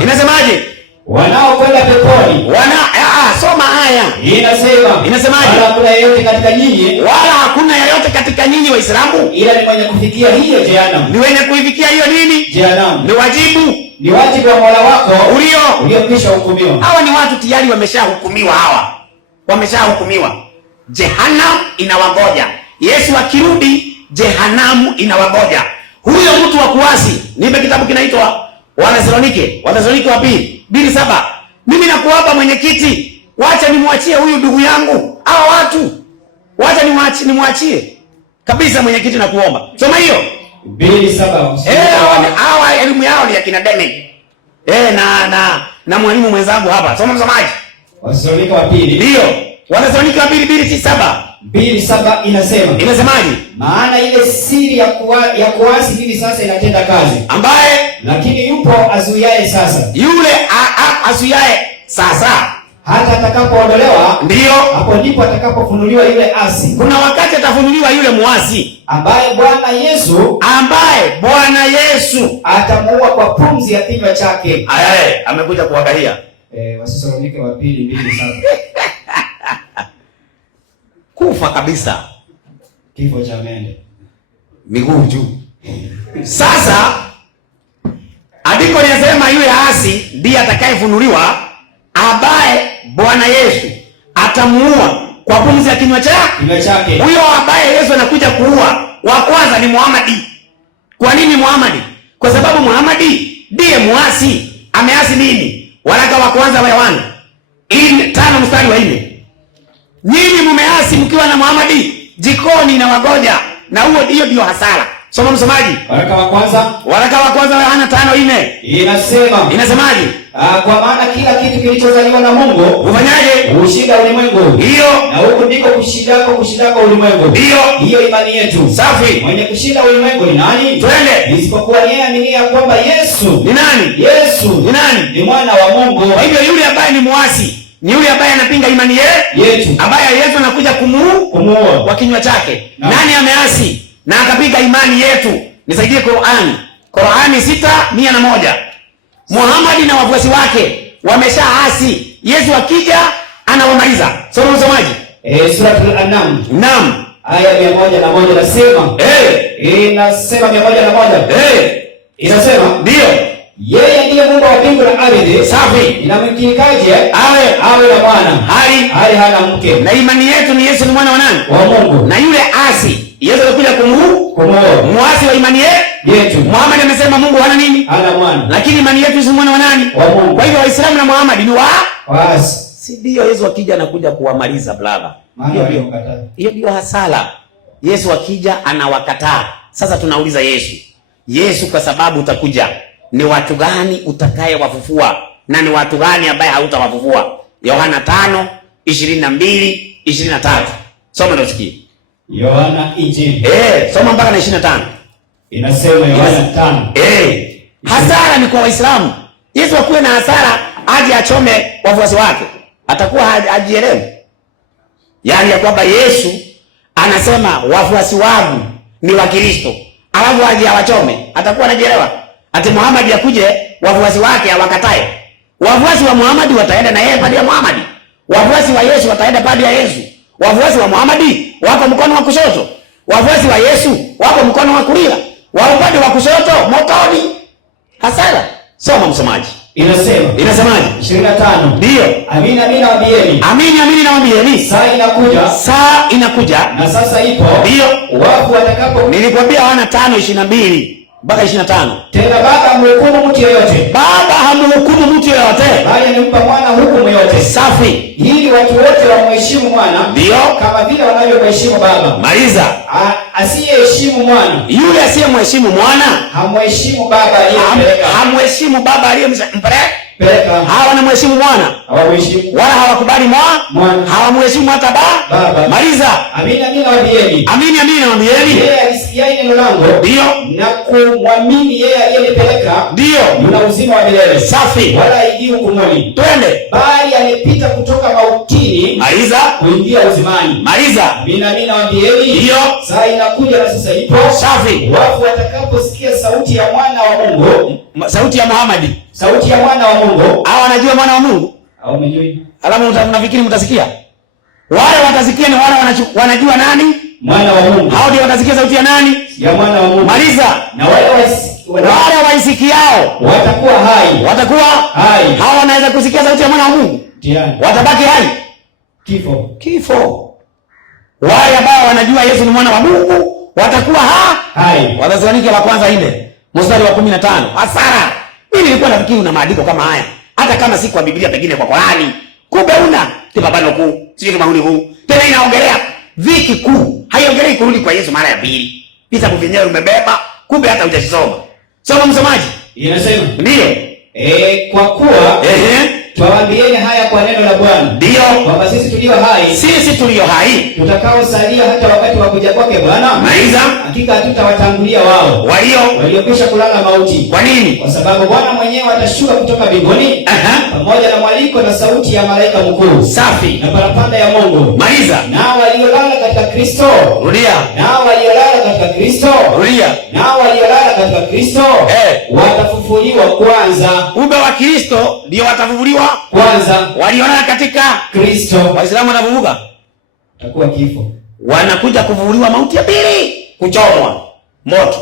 Inasemaje? Wanaokwenda peponi. Soma haya. Inasemaje? Wala hakuna yeyote katika nyinyi. Wala hakuna yeyote katika nyinyi Waislamu. Ila ni mwenye kufikia hiyo jehanamu. Ni wenye kuifikia hiyo nini? Jehanamu. Ni wajibu wa Mola wako uliokwisha hukumiwa. Hawa ni watu tayari wameshahukumiwa Wameshahukumiwa. Jehanamu inawangoja. Yesu akirudi jehanamu inawangoja. Huyo mtu wa kuasi, nipe kitabu kinaitwa Wathesalonike wa pili 2:7. Mimi nakuomba mwenyekiti, wacha nimwachie huyu ndugu yangu. Hawa watu wacha nimwachie kabisa mwenyekiti, nakuomba. Soma hiyo 2:7. Hawa elimu yao ni ya kina Deme. na mwalimu mwenzangu hapa. Soma msomaji. Wathesalonike wa pili. Ndio. Wathesalonike wa pili 2:7. 2:7 inasema. Inasemaje? Maana ile siri ya kuasi hivi sasa inatenda kazi. Ambaye lakini yupo azuiaye sasa. Yule azuiaye sasa hata atakapoondolewa, ndio hapo ndipo atakapofunuliwa yule asi. Kuna wakati atafunuliwa yule muasi ambaye Bwana Yesu atamuua kwa pumzi ya kinywa chake. Amekuja kuangalia. Wathesalonike wa pili 2:7. Kufa kabisa. Kifo cha mende. Miguu juu. Sasa andiko linasema yule asi ndiye atakayefunuliwa, ambaye Bwana Yesu atamuua kwa pumzi ya kinywa chake. Huyo ambaye Yesu anakuja kuua wa kwanza ni Muhamadi. Kwa nini Muhamadi? Kwa sababu Muhamadi ndiye muasi. Ameasi nini? Waraka wa kwanza wa Yohana 5:4. Nyinyi mmeasi mkiwa na Muhamadi jikoni na wagoja, na huo ndio hasara. Soma msomaji. Waraka wa kwanza wa Yohana 5:4. Inasemaje? Kwa maana kila kitu kilichozaliwa na Mungu ufanyaje? Ushinda ulimwengu. Hiyo. Na huko ndiko kushindako ulimwengu. Hiyo imani yetu. Safi. Mwenye kushinda ulimwengu ni nani? Twende. Isipokuwa yeye aminia kwamba Yesu ni nani? Yesu ni nani? Ni mwana wa Mungu. Kwa hivyo yule ambaye ni muasi ni yule ambaye anapinga imani yetu, ambaye Yesu anakuja kumuua kwa kinywa chake. Nani ameasi na akapiga imani yetu? Nisaidie Qur'ani 6:101. Muhammad na wafuasi wake wameshaasi. Yesu akija anawamaliza. Soma msomaji. Suratul An'am. Naam. Aya 101 nasema. Inasema 101. Inasema ndio. Yeye ndiye Mungu wa mbingu na ardhi. Safi. Inamkikaje awe na mwana hali hana mke. Na imani yetu ni Yesu ni mwana wa nani? Wa Mungu. Na yule asi Yesu alikuja kumuua. Muasi wa imani yetu. Muhammad amesema Mungu hana nini? Hana mwana. Lakini imani yetu ni mwana wa nani? Wa Mungu. Kwa hivyo Waislamu na Muhammad ni waasi. Si ndio Yesu akija anakuja kuwamaliza brother. Hiyo ndio hasara. Yesu akija anawakataa. Sasa tunauliza Yesu kwa sababu utakuja, ni watu gani utakayewafufua na ni watu gani ambaye hautawafufua? Yohana 5:22-23. Soma ndio usikie. Yohana Injili. Soma mpaka na 25. Inasema Yohana 5. Hasara ni kwa Waislamu. Yesu akuwe na hasara aje achome wafuasi wake. Atakuwa hajielewi. Yaani ya kwamba Yesu anasema wafuasi wangu ni wa Kristo, alafu aje awachome. Atakuwa anajielewa. Ati Muhammad akuje wafuasi wake awakatae. Wafuasi wa Muhammad wataenda na yeye pande ya Muhammad. Wafuasi wa Yesu wataenda pande ya Yesu. Wafuasi wa Muhammad wako mkono wa kushoto. Wafuasi wa Yesu wako mkono wa kulia. Wa upande wa kushoto motoni. Hasara. Soma msomaji. Inasemaje? 25. Ndio. Amini nawaambieni. Amini nawaambieni. Saa inakuja. Na sasa ipo. Ndio. Wafu watakapo. Nilikwambia Yohana 5:22 mpaka 25. Tena Baba hamhukumu mtu yeyote. Baba hamhukumu mtu yeyote, bali alimpa mwana hukumu yote. Safi. Ili watu wote wamheshimu mwana. Ndio. Kama vile wanavyomheshimu Baba. Maliza. Asiyeheshimu mwana. Yule asiyemheshimu mwana hamheshimu Baba aliyempeleka. Hamheshimu Baba aliyempeleka. Hawa wanamheshimu mwana. Hawamheshimu. Wala hawakubali mwana. Hawamheshimu hata Baba. Maliza. Amini nawaambieni. Amini nawaambieni. Yeye alisikia neno langu. Ndio. Na kumwamini yeye aliyenipeleka. Ndio. Yuna uzima wa milele. Safi. Wala haingii hukumuni. Twende. Bali alipita kutoka mautini. Maliza. Kuingia uzimani. Maliza. Amini nawaambieni. Ndio. Saa inakuja na sasa ipo. Safi. Wafu watakaposikia sauti ya mwana wa Mungu. Sauti ya Muhammad. Sauti ya mwana wa Mungu. Hao wanajua mwana wa Mungu? Hao wamejui. Alafu mnafikiri mtasikia? Wale watasikia ni wale wanajua nani? Mwana wa Mungu. Hao ndio watasikia sauti ya nani? Ya mwana wa Mungu. Maliza. Na wale waisikiao watakuwa hai. Watakuwa hai. Hao wanaweza kusikia sauti ya mwana wa Mungu? Ndiani. Watabaki hai? Kifo. Wale ambao wanajua Yesu ni mwana wa Mungu watakuwa hai. Wathesalonike wa kwanza 4:15. Hasara. Mimi nilikuwa nafikiri una maandiko kama haya. Hata kama si kwa Biblia pengine kwa Qur'ani. Kumbe una tipabano kuu. Sisi tumauni kuu. Tena inaongelea viki kuu. Haiongelei kurudi kwa Yesu mara ya pili. Vitabu vyenyewe umebeba, kumbe hata hujasoma. Soma msomaji. Inasema. Ndio. Kwa kuwa twawaambieni haya kwa neno la Bwana, ndio kwamba sisi tulio hai tutakaosalia hata wakati wa kuja kwake Bwana, maiza hakika hatutawatangulia wao waliokwisha kulala mauti. Kwa nini? Kwa sababu Bwana mwenyewe atashuka kutoka mbinguni pamoja na mwaliko na sauti ya malaika mkuu, safi, na parapanda ya Mungu. Maliza. Nao waliolala katika Kristo, rudia. Nao waliolala katika Kristo, rudia. Nao waliolala katika Kristo watafufuliwa kwanza. Ube wa Kristo ndio watafufuliwa kwanza. Waliolala katika Kristo. Waislamu wanafufuka, takuwa kifo, wanakuja kufufuliwa mauti ya pili, kuchomwa moto.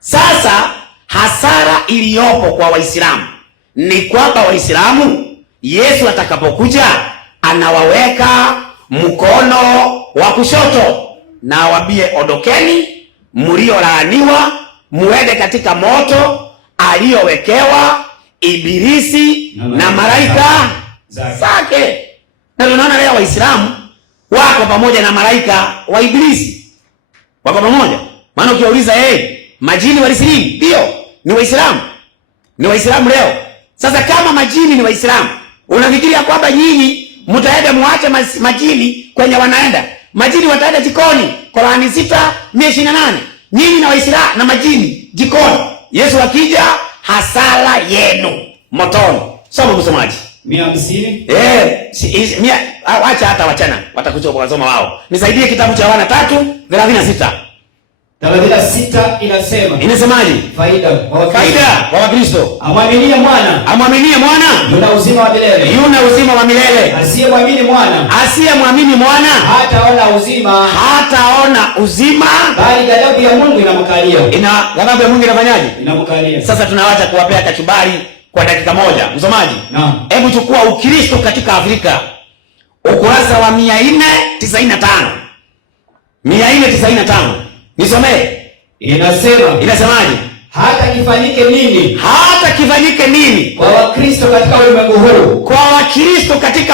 Sasa hasara iliyopo kwa Waislamu ni kwamba Waislamu Yesu atakapokuja anawaweka mkono wa kushoto na awaambie, ondokeni mliolaaniwa muende katika moto aliyowekewa Ibilisi na malaika zake. Na tunaona leo Waislamu wako pamoja na malaika wa Ibilisi, wako pamoja. Maana ukiwauliza majini walisilimu? Ndio, ni Waislamu, ni Waislamu leo. Sasa kama majini ni Waislamu, unafikiria kwamba nyinyi mtaenda muache majini kwenye wanaenda? Majini wataenda jikoni, Qur'ani 6:128. Nyinyi na Waislamu na majini jikoni. Yesu akija hasara yenu motoni. Soma msomaji. 150. Acha hata wachana, watakuja kusoma wao. Nisaidie kitabu cha Yohana 3:36. 36 inasema. Inasemaje? Faida kwa Wakristo. Amwaminie mwana yuna uzima wa milele. Yuna uzima wa milele. Asiyemwamini mwana hataona uzima, bali ghadhabu ya Mungu inamkalia. Ghadhabu ya Mungu inafanyaje? Inamkalia. Sasa tunawacha kuwapea kachumbari kwa dakika moja. Msomaji, hebu chukua Ukristo katika Afrika, ukurasa wa 495. 495. Nisomee. Inasemaje? Hata kifanyike nini? Kwa Wakristo katika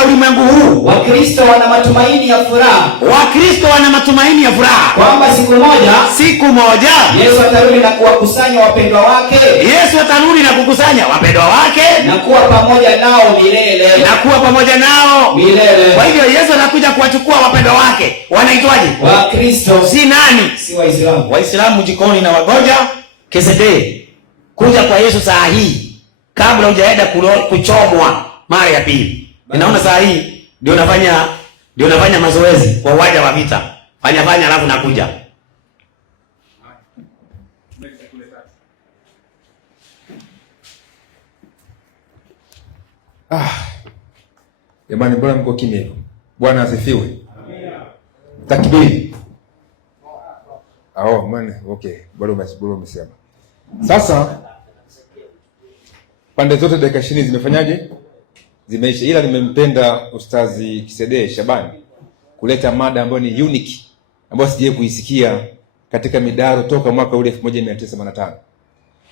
ulimwengu huu. Wakristo wana matumaini ya furaha. Kwamba siku moja Yesu atarudi na kuwakusanya wapendwa wake. Na kuwa pamoja nao milele. Kwa hivyo Yesu anakuja kuwachukua wapendwa wake. Wanaitwaje? Wakristo. Si nani? Si Waislamu. Waislamu jikoni na wagoja kesede kuja kwa Yesu saa hii, kabla hujaenda kuchomwa mara ya pili. Ninaona saa hii ndio nafanya mazoezi kwa uwanja wa vita. Fanya alafu nakuja. Jamani, mbona mko kimya hivyo? Bwana asifiwe. Amina. Takbiri. Okay. Bado umesema. Sasa pande zote dakika 20 zimefanyaje? Zimeisha. Ila nimempenda Ustazi Kisede Shabani kuleta mada ambayo ni unique, ambayo sijawahi kuisikia katika midaro toka mwaka ule 1985.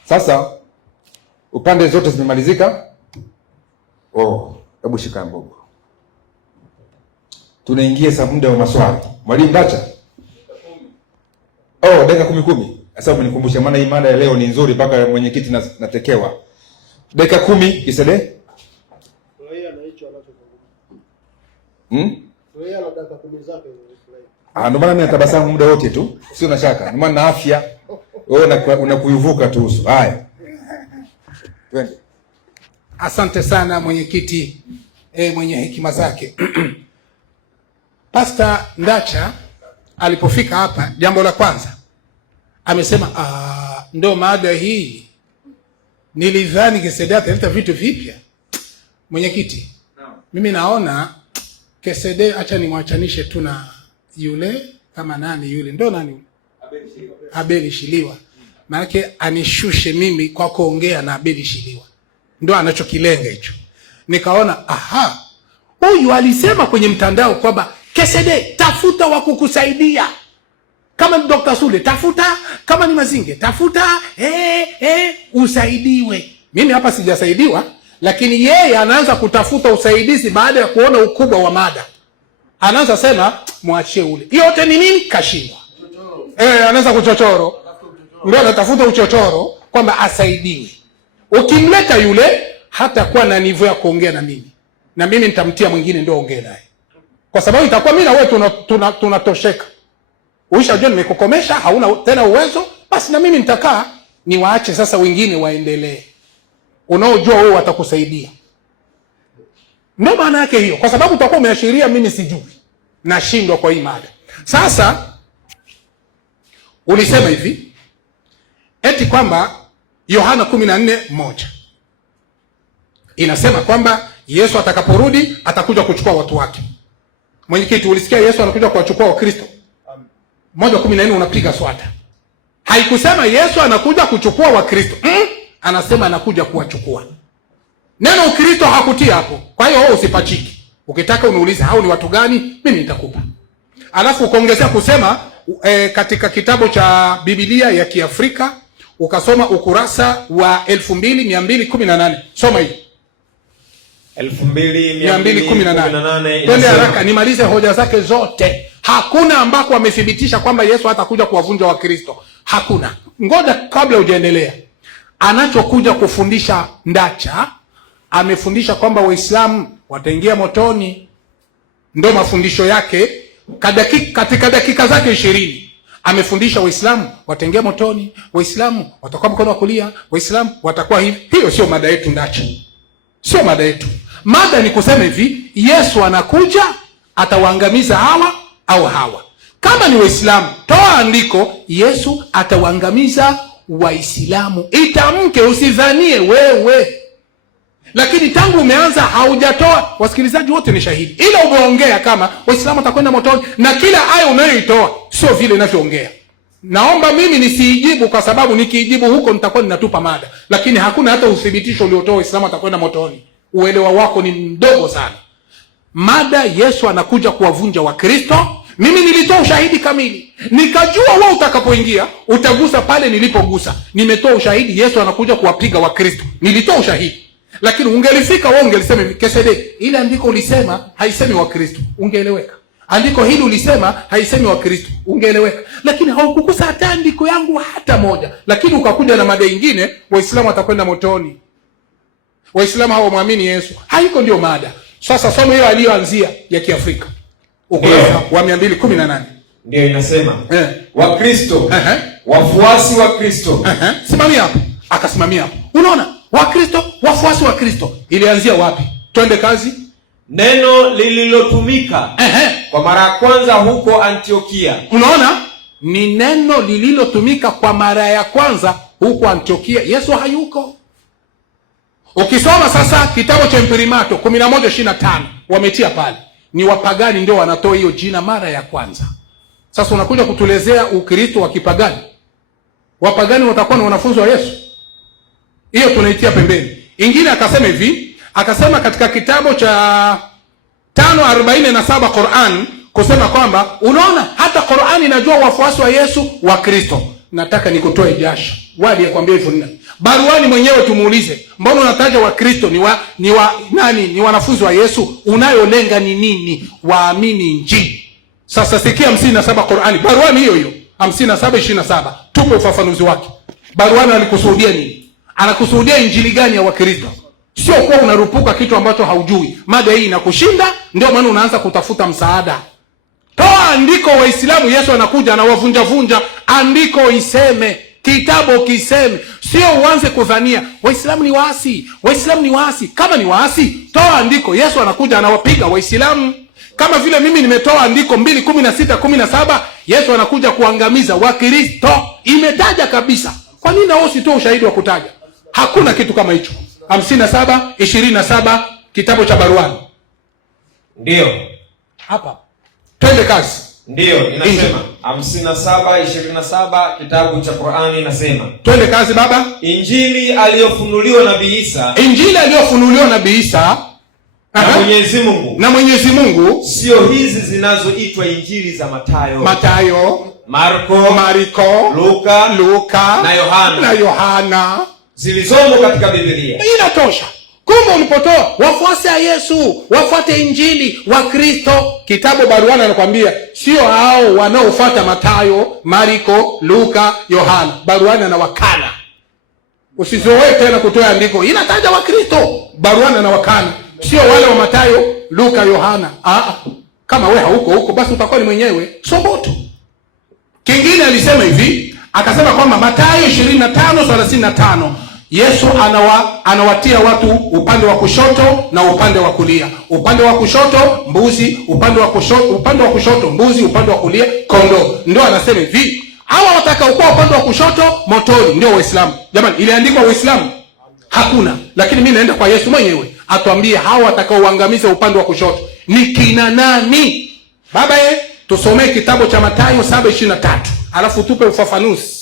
Sasa upande zote zimemalizika. Hebu shika mbogo. Tunaingia sasa muda wa maswali. Mwalimu Dacha. Dakika 10. Sasa umenikumbusha, maana hii mada ya leo ni nzuri mpaka mwenyekiti natekewa. Dakika 10 Kisede. Yeye anaicho Yeye ana dakika 10 zake. Ndio maana mimi natabasamu muda wote tu. Sio na shaka. Ndio maana na afya. Wewe unakuivuka tu uso. Haya. Twende. Asante sana mwenyekiti, mwenye hekima zake. Pastor Ndacha alipofika hapa, jambo la kwanza amesema ndo mada hii. Nilidhani Kisede ataleta vitu vipya. Mwenyekiti, mimi naona Kisede, acha nimwachanishe tu na yule kama nani yule, ndo nani yule? Abeli Shiliwa. Maana anishushe mimi kwa kuongea na Abeli Shiliwa. Ndo anachokilenga hicho. Nikaona huyu alisema kwenye mtandao kwamba Kisede, tafuta wa kukusaidia. Kama ni Dr. Sule tafuta, kama ni Mazinge tafuta, usaidiwe. Mimi hapa sijasaidiwa, lakini yeye anaanza kutafuta usaidizi baada ya kuona ukubwa wa mada. Anaanza sema mwachie ule. Yote ni nini? Kashindwa. Anaanza kuchochoro. Ndio anatafuta uchochoro kwamba asaidiwe. Ukimleta yule hata kuwa na nivo ya kuongea na mimi nitamtia mwingine ndio ongee naye, kwa sababu itakuwa mimi na wewe tunatosheka. Uishajua nimekukomesha, hauna tena uwezo, basi na mimi nitakaa niwaache sasa wengine waendelee, unaojua wewe watakusaidia. Ndio maana yake hiyo, kwa sababu utakuwa umeashiria mimi sijui, nashindwa kwa hii mada. Sasa ulisema hivi eti kwamba Yohana 14:1 inasema kwamba Yesu atakaporudi atakuja kuchukua watu wake. Mwenyekiti, ulisikia Yesu anakuja kuwachukua Wakristo? 1:14 unapiga swata. Haikusema Yesu anakuja kuchukua Wakristo. Anasema anakuja kuwachukua. Neno Ukristo hakutia hapo. Kwa hiyo wewe usipachiki. Ukitaka uniulize hao ni watu gani, mimi nitakupa. Alafu ukaongezea kusema katika kitabu cha Biblia ya Kiafrika ukasoma ukurasa wa 2218. Soma hii. 2218. Twende haraka nimalize hoja zake zote. Hakuna ambako amethibitisha kwamba Yesu hatakuja kuwavunja Wakristo. Hakuna. Ngoja kabla hujaendelea. Anachokuja kufundisha Ndacha, amefundisha kwamba Waislamu wataingia motoni. Ndio mafundisho yake. Katika dakika zake 20 amefundisha Waislamu wataingia motoni, Waislamu watakuwa mkono wa kulia, Waislamu watakuwa hivi. Hiyo sio mada yetu Ndacha. Sio mada yetu. Mada ni kusema hivi, Yesu anakuja atawaangamiza hawa au hawa. Kama ni Waislamu, toa andiko Yesu atawaangamiza Waislamu. Itamke, usidhanie wewe. Lakini tangu umeanza haujatoa, wasikilizaji wote ni shahidi. Ila umeongea kama Waislamu watakwenda motoni na kila aya unayoitoa sio vile ninavyoongea. Naomba mimi nisijibu kwa sababu nikijibu huko nitakuwa ninatupa mada. Lakini hakuna hata uthibitisho uliotoa Waislamu watakwenda motoni. Uelewa wako ni mdogo sana. Mada Yesu anakuja kuwavunja Wakristo. Mimi nilitoa ushahidi kamili. Nikajua wewe utakapoingia utagusa pale nilipogusa. Nimetoa ushahidi Yesu anakuja kuwapiga Wakristo. Nilitoa ushahidi. Lakini ungelifika wewe ungelisema hivi, Kesede, ile andiko ulisema haisemi Wakristo, ungeeleweka. Andiko hili ulisema haisemi Wakristo, ungeeleweka. Lakini haukugusa hata andiko yangu hata moja. Lakini ukakuja na mada nyingine, Waislamu watakwenda motoni, Waislamu hawamwamini Yesu. Haiko ndio mada. Sasa somo hiyo aliyoanzia ya Kiafrika ukurasa wa 218 ndio inasema Wakristo, wafuasi wa Kristo. Simamia hapo. Akasimamia hapo. Unaona? Wakristo, wafuasi wa Kristo. Ilianzia wapi? Twende kazi. Neno lililotumika kwa mara ya kwanza huko Antiokia. Unaona? Ni neno lililotumika kwa mara ya kwanza huko Antiokia. Yesu hayuko. Ukisoma sasa kitabu cha Imperimato 11:25 wametia pale. Ni wapagani ndio wanatoa hiyo jina mara ya kwanza. Sasa unakuja kutulezea Ukristo wa kipagani. Wapagani watakuwa ni wanafunzi wa Yesu? Hiyo tunaitia pembeni. Ingine akasema hivi, akasema katika kitabu cha 5:47 Qur'an kusema kwamba unaona hata Qur'an inajua wafuasi wa Yesu wa Kristo. Nataka nikutoe jasho. Wali yakwambia hivyo nini? Baruani mwenyewe tumuulize, mbona unataja wa Kristo ni wanafunzi wa Yesu? Unayolenga ni nini? Waamini Injili. Sasa sikia 57 Qur'ani. Baruani hiyo hiyo 57:27. Tupe ufafanuzi wake. Baruani alikusudia nini? Anakusudia Injili gani ya Wakristo? Sio kwa unarupuka kitu ambacho haujui. Mada hii inakushinda, ndio maana unaanza kutafuta msaada. Toa andiko Waislamu Yesu anakuja na wavunja. Andiko iseme, kitabu kiseme. Sio uanze kudhania Waislamu ni waasi. Waislamu ni waasi. Kama ni waasi, toa andiko Yesu anakuja anawapiga Waislamu. Kama vile mimi nimetoa andiko 2:16-17 Yesu anakuja kuangamiza Wakristo. Imetaja kabisa. Kwa nini na wewe usitoe ushahidi wa kutaja? Hakuna kitu kama hicho. 57:27 kitabu cha Baruani. Ndio. Hapa. Twende kazi. Ndio, inasema 57:27 kitabu cha Qur'ani inasema. Twende kazi baba. Injili aliyofunuliwa Nabii Isa. Injili aliyofunuliwa Nabii Isa na Mwenyezi Mungu. Sio hizi zinazoitwa injili za Mathayo, Marko, Luka na Yohana zilizomo katika Biblia. Inatosha. Kumbe ulipotoa wafuasi wa Yesu, wafuate Injili wa Kristo, kitabu Baruani anakuambia sio hao wanaofuata Mathayo, Marko, Luka, Yohana. Baruani anawakana. Usizoee tena kutoa andiko. Inataja Wakristo, baruana na wakana. Sio wale wa Mathayo, Luka, Yohana. Kama we hauko huko basi utakuwa ni mwenyewe. Soboto. Kingine alisema hivi, akasema kwamba Mathayo 25:35 Yesu anawatia watu upande wa kushoto na upande wa kulia. Upande wa kushoto mbuzi, upande wa kushoto mbuzi, upande wa kulia kondoo. Ndio anasema hivi, hawa watakaokuwa upande wa kushoto motoni ndio Waislamu. Jamani, iliandikwa Waislamu? Hakuna. Lakini mimi naenda kwa Yesu mwenyewe atuambie hawa watakaoangamiza upande wa kushoto ni kina nani? Baba tusomee kitabu cha Mathayo 7:23 alafu tupe ufafanuzi.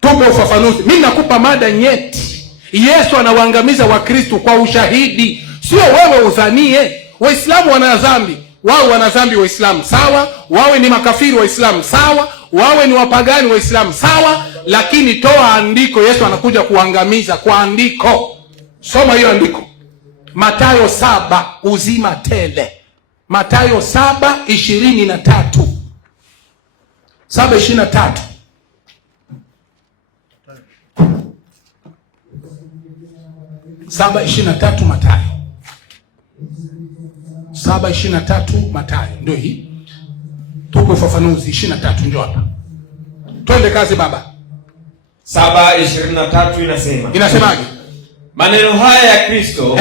Tupe ufafanuzi. Mimi nakupa mada nyeti. Yesu anawaangamiza Wakristo kwa ushahidi. Sio wewe uzanie. Waislamu wana dhambi. Wao wana dhambi Waislamu. Sawa. Wawe ni makafiri Waislamu. Sawa. Wawe ni wapagani Waislamu. Sawa. Lakini toa andiko, Yesu anakuja kuangamiza kwa andiko. Soma hiyo andiko. Mathayo 7 uzima tele. Mathayo 7:23. 7:23. 7:23 Mathayo. 7:23 Mathayo. Ndio hii. Tupe ufafanuzi 23 ndio hapa. Twende kazi baba. 7:23 inasema. Inasemaje? Maneno haya ya Kristo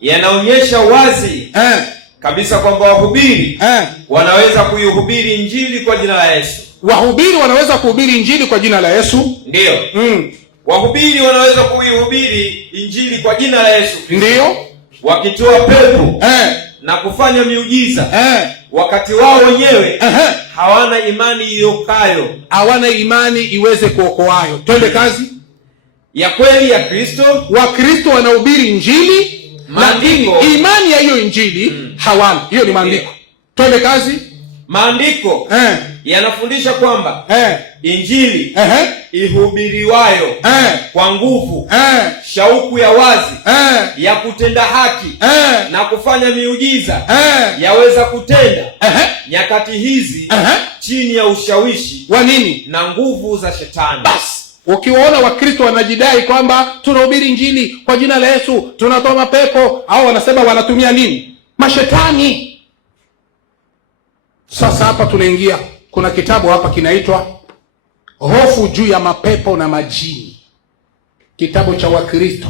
yanaonyesha wazi kabisa kwamba wahubiri wanaweza kuihubiri Injili kwa jina la Yesu. Wahubiri wanaweza kuhubiri Injili kwa jina la Yesu? Ndio. Wahubiri wanaweza kuihubiri Injili kwa jina la Yesu. Ndio. Wakitoa pepo na kufanya miujiza wakati wao wenyewe hawana imani iokayo, hawana imani iweze kuokoayo. Twende kazi. Ya kweli ya Kristo. Wakristo wanahubiri Injili, lakini imani ya hiyo Injili hawana. Hiyo ni maandiko. Twende kazi. Maandiko yanafundisha kwamba Injili ihubiriwayo kwa nguvu, shauku ya wazi ya kutenda haki na kufanya miujiza yaweza kutenda nyakati hizi chini ya ushawishi wa nini? Na nguvu za shetani. Basi ukiwaona Wakristo wanajidai kwamba tunahubiri Injili kwa jina la Yesu, tunatoa mapepo, au wanasema wanatumia nini? Mashetani. Sasa hapa tunaingia, kuna kitabu hapa kinaitwa Hofu juu ya mapepo na majini. Kitabu cha Wakristo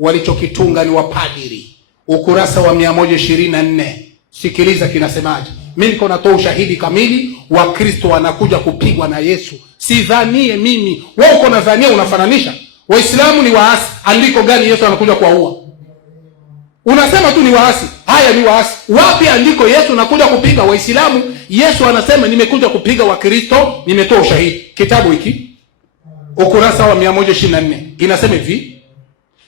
walichokitunga ni wapadiri. Ukurasa wa 124. Sikiliza kinasemaje. Mimi niko natoa ushahidi kamili. Wakristo wanakuja kupigwa na Yesu. Sidhanie mimi. Wewe uko nadhania unafananisha. Waislamu ni waasi. Andiko gani Yesu anakuja kuwaua? Unasema tu ni waasi. Haya ni waasi. Wapi andiko Yesu anakuja kupiga Waislamu? Yesu anasema nimekuja kupiga Wakristo, nimetoa ushahidi. Kitabu hiki ukurasa wa 124 inasema hivi: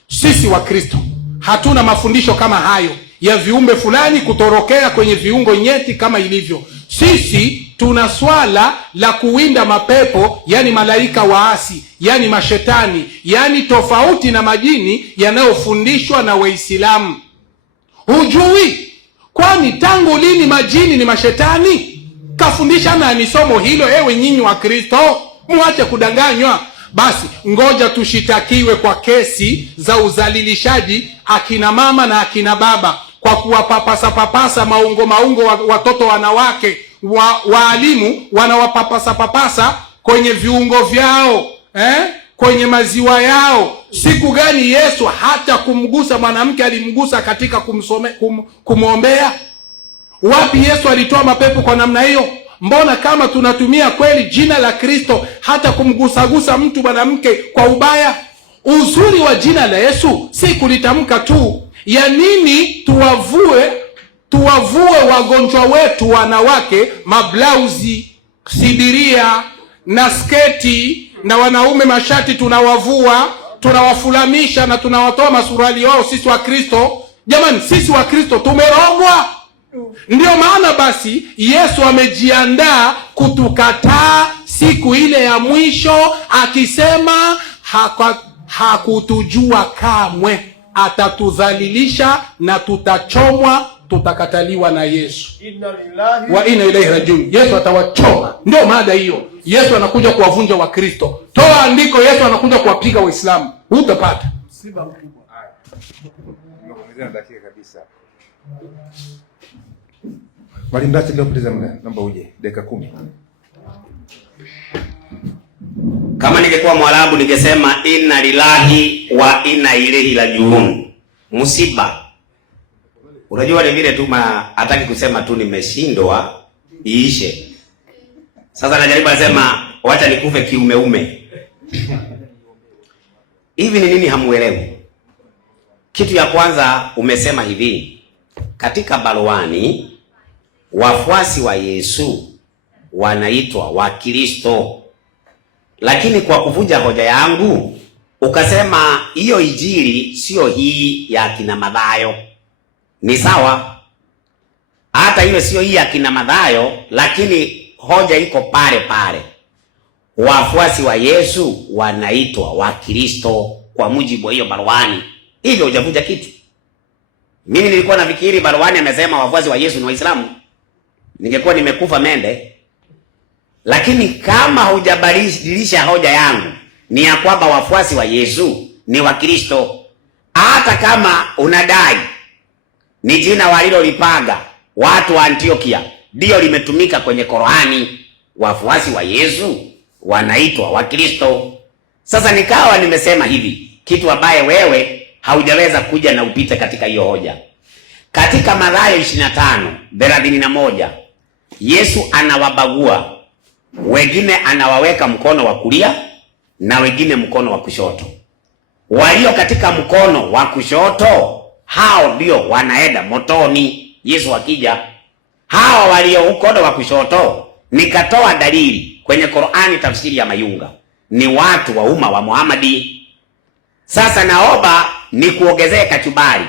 sisi Wakristo hatuna mafundisho kama hayo ya viumbe fulani kutorokea kwenye viungo nyeti kama ilivyo. Sisi tuna swala la kuwinda mapepo, yani malaika waasi, yani mashetani, yani tofauti na majini yanayofundishwa na Waislamu. Hujui? Kwani tangu lini majini ni mashetani? Kafundisha nani somo hilo? Ewe nyinyi wa Kristo, muache kudanganywa. Basi ngoja tushitakiwe kwa kesi za uzalilishaji akina mama na akina baba kwa kuwapapasa maungo watoto wanawake. Waalimu wanawapapasa kwenye viungo vyao, kwenye maziwa yao. Siku gani Yesu hata kumgusa mwanamke alimgusa katika kumwombea? Wapi Yesu alitoa mapepo kwa namna hiyo? Mbona kama tunatumia kweli jina la Kristo hata kumgusagusa mtu mwanamke kwa ubaya? Uzuri wa jina la Yesu si kulitamka tu. Ya nini tuwavue wagonjwa wetu wanawake mablauzi, sidiria na sketi, na wanaume mashati tunawavua, tunawafulamisha na tunawatoa masuruali wao sisi wa Kristo? Jamani, sisi wa Kristo tumerogwa. Ndio maana basi Yesu amejiandaa kutukataa siku ile ya mwisho, akisema hakutujua kamwe, atatudhalilisha na tutachomwa tutakataliwa na Yesu. Wa inna ilaihi rajiun. Yesu atawachoma. Ndio mada hiyo. Yesu anakuja kuwavunja Wakristo. Toa andiko, Yesu anakuja kuwapiga Waislamu. Hutapata. Msiba mkubwa. Nimekuongezea dakika kabisa. Mwalimu Ndachi leo kupoteza muda. Naomba uje dakika 10. Kama ningekuwa Mwarabu ningesema inna lillahi wa inna ilaihi rajiun. Msiba. Unajua ni vile tu hataki kusema tu nimeshindwa iishe. Sasa anajaribu asema wacha nikufe kiumeume. Hivi ni nini hamuelewi? Kitu ya kwanza umesema hivi, katika baruani wafuasi wa Yesu wanaitwa Wakristo. Lakini kwa kuvunja hoja yangu ukasema hiyo injili sio hii ya kina Mathayo. Ni sawa. Hata hiyo sio hii ya kina Mathayo, lakini hoja iko pale pale. Wafuasi wa Yesu wanaitwa Wakristo kwa mujibu wa hiyo baruani. Hivyo hujavunja kitu. Mimi nilikuwa nafikiri baruani amesema wafuasi wa Yesu ni Waislamu. Ningekuwa nimekufa mende. Lakini kama hujabadilisha hoja yangu ni ya kwamba wafuasi wa Yesu ni Wakristo, hata kama unadai ni jina walilolipaga watu wa Antiokia ndio limetumika kwenye Qur'ani, wafuasi wa Yesu wanaitwa Wakristo. Sasa nikawa nimesema hivi, kitu ambaye wewe haujaweza kuja na upite katika hiyo hoja. Katika Mathayo 25:31 Yesu anawabagua. Wengine anawaweka mkono wa kulia na wengine mkono wa kushoto. Walio katika mkono wa kushoto hao ndio wanaenda motoni Yesu akija. Hao walio mkono wa kushoto nikatoa dalili kwenye Qur'ani tafsiri ya Mayunga. Ni watu wa umma wa Muhammadi. Sasa naomba nikuongezee kachubari.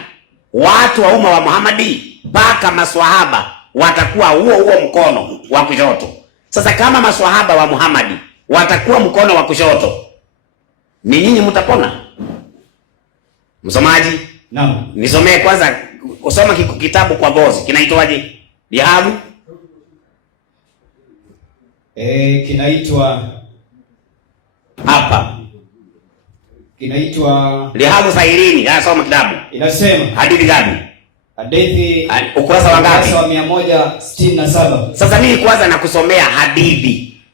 Watu wa umma wa Muhammadi mpaka maswahaba watakuwa huo mkono wa kushoto. Sasa kama maswahaba wa Muhammadi watakuwa mkono wa kushoto, ni nyinyi mtapona? Msomaji? Naam. Nisomee kwanza, usoma kitabu kwa bozi. Kinaitwaje? Lihabu? Kinaitwa hapa. Kinaitwa Lihabu Sahirini. Soma kitabu. Inasema hadithi gani? Hadithi ukurasa wa ngapi? Ukurasa wa 167. Sasa mimi kwanza nakusomea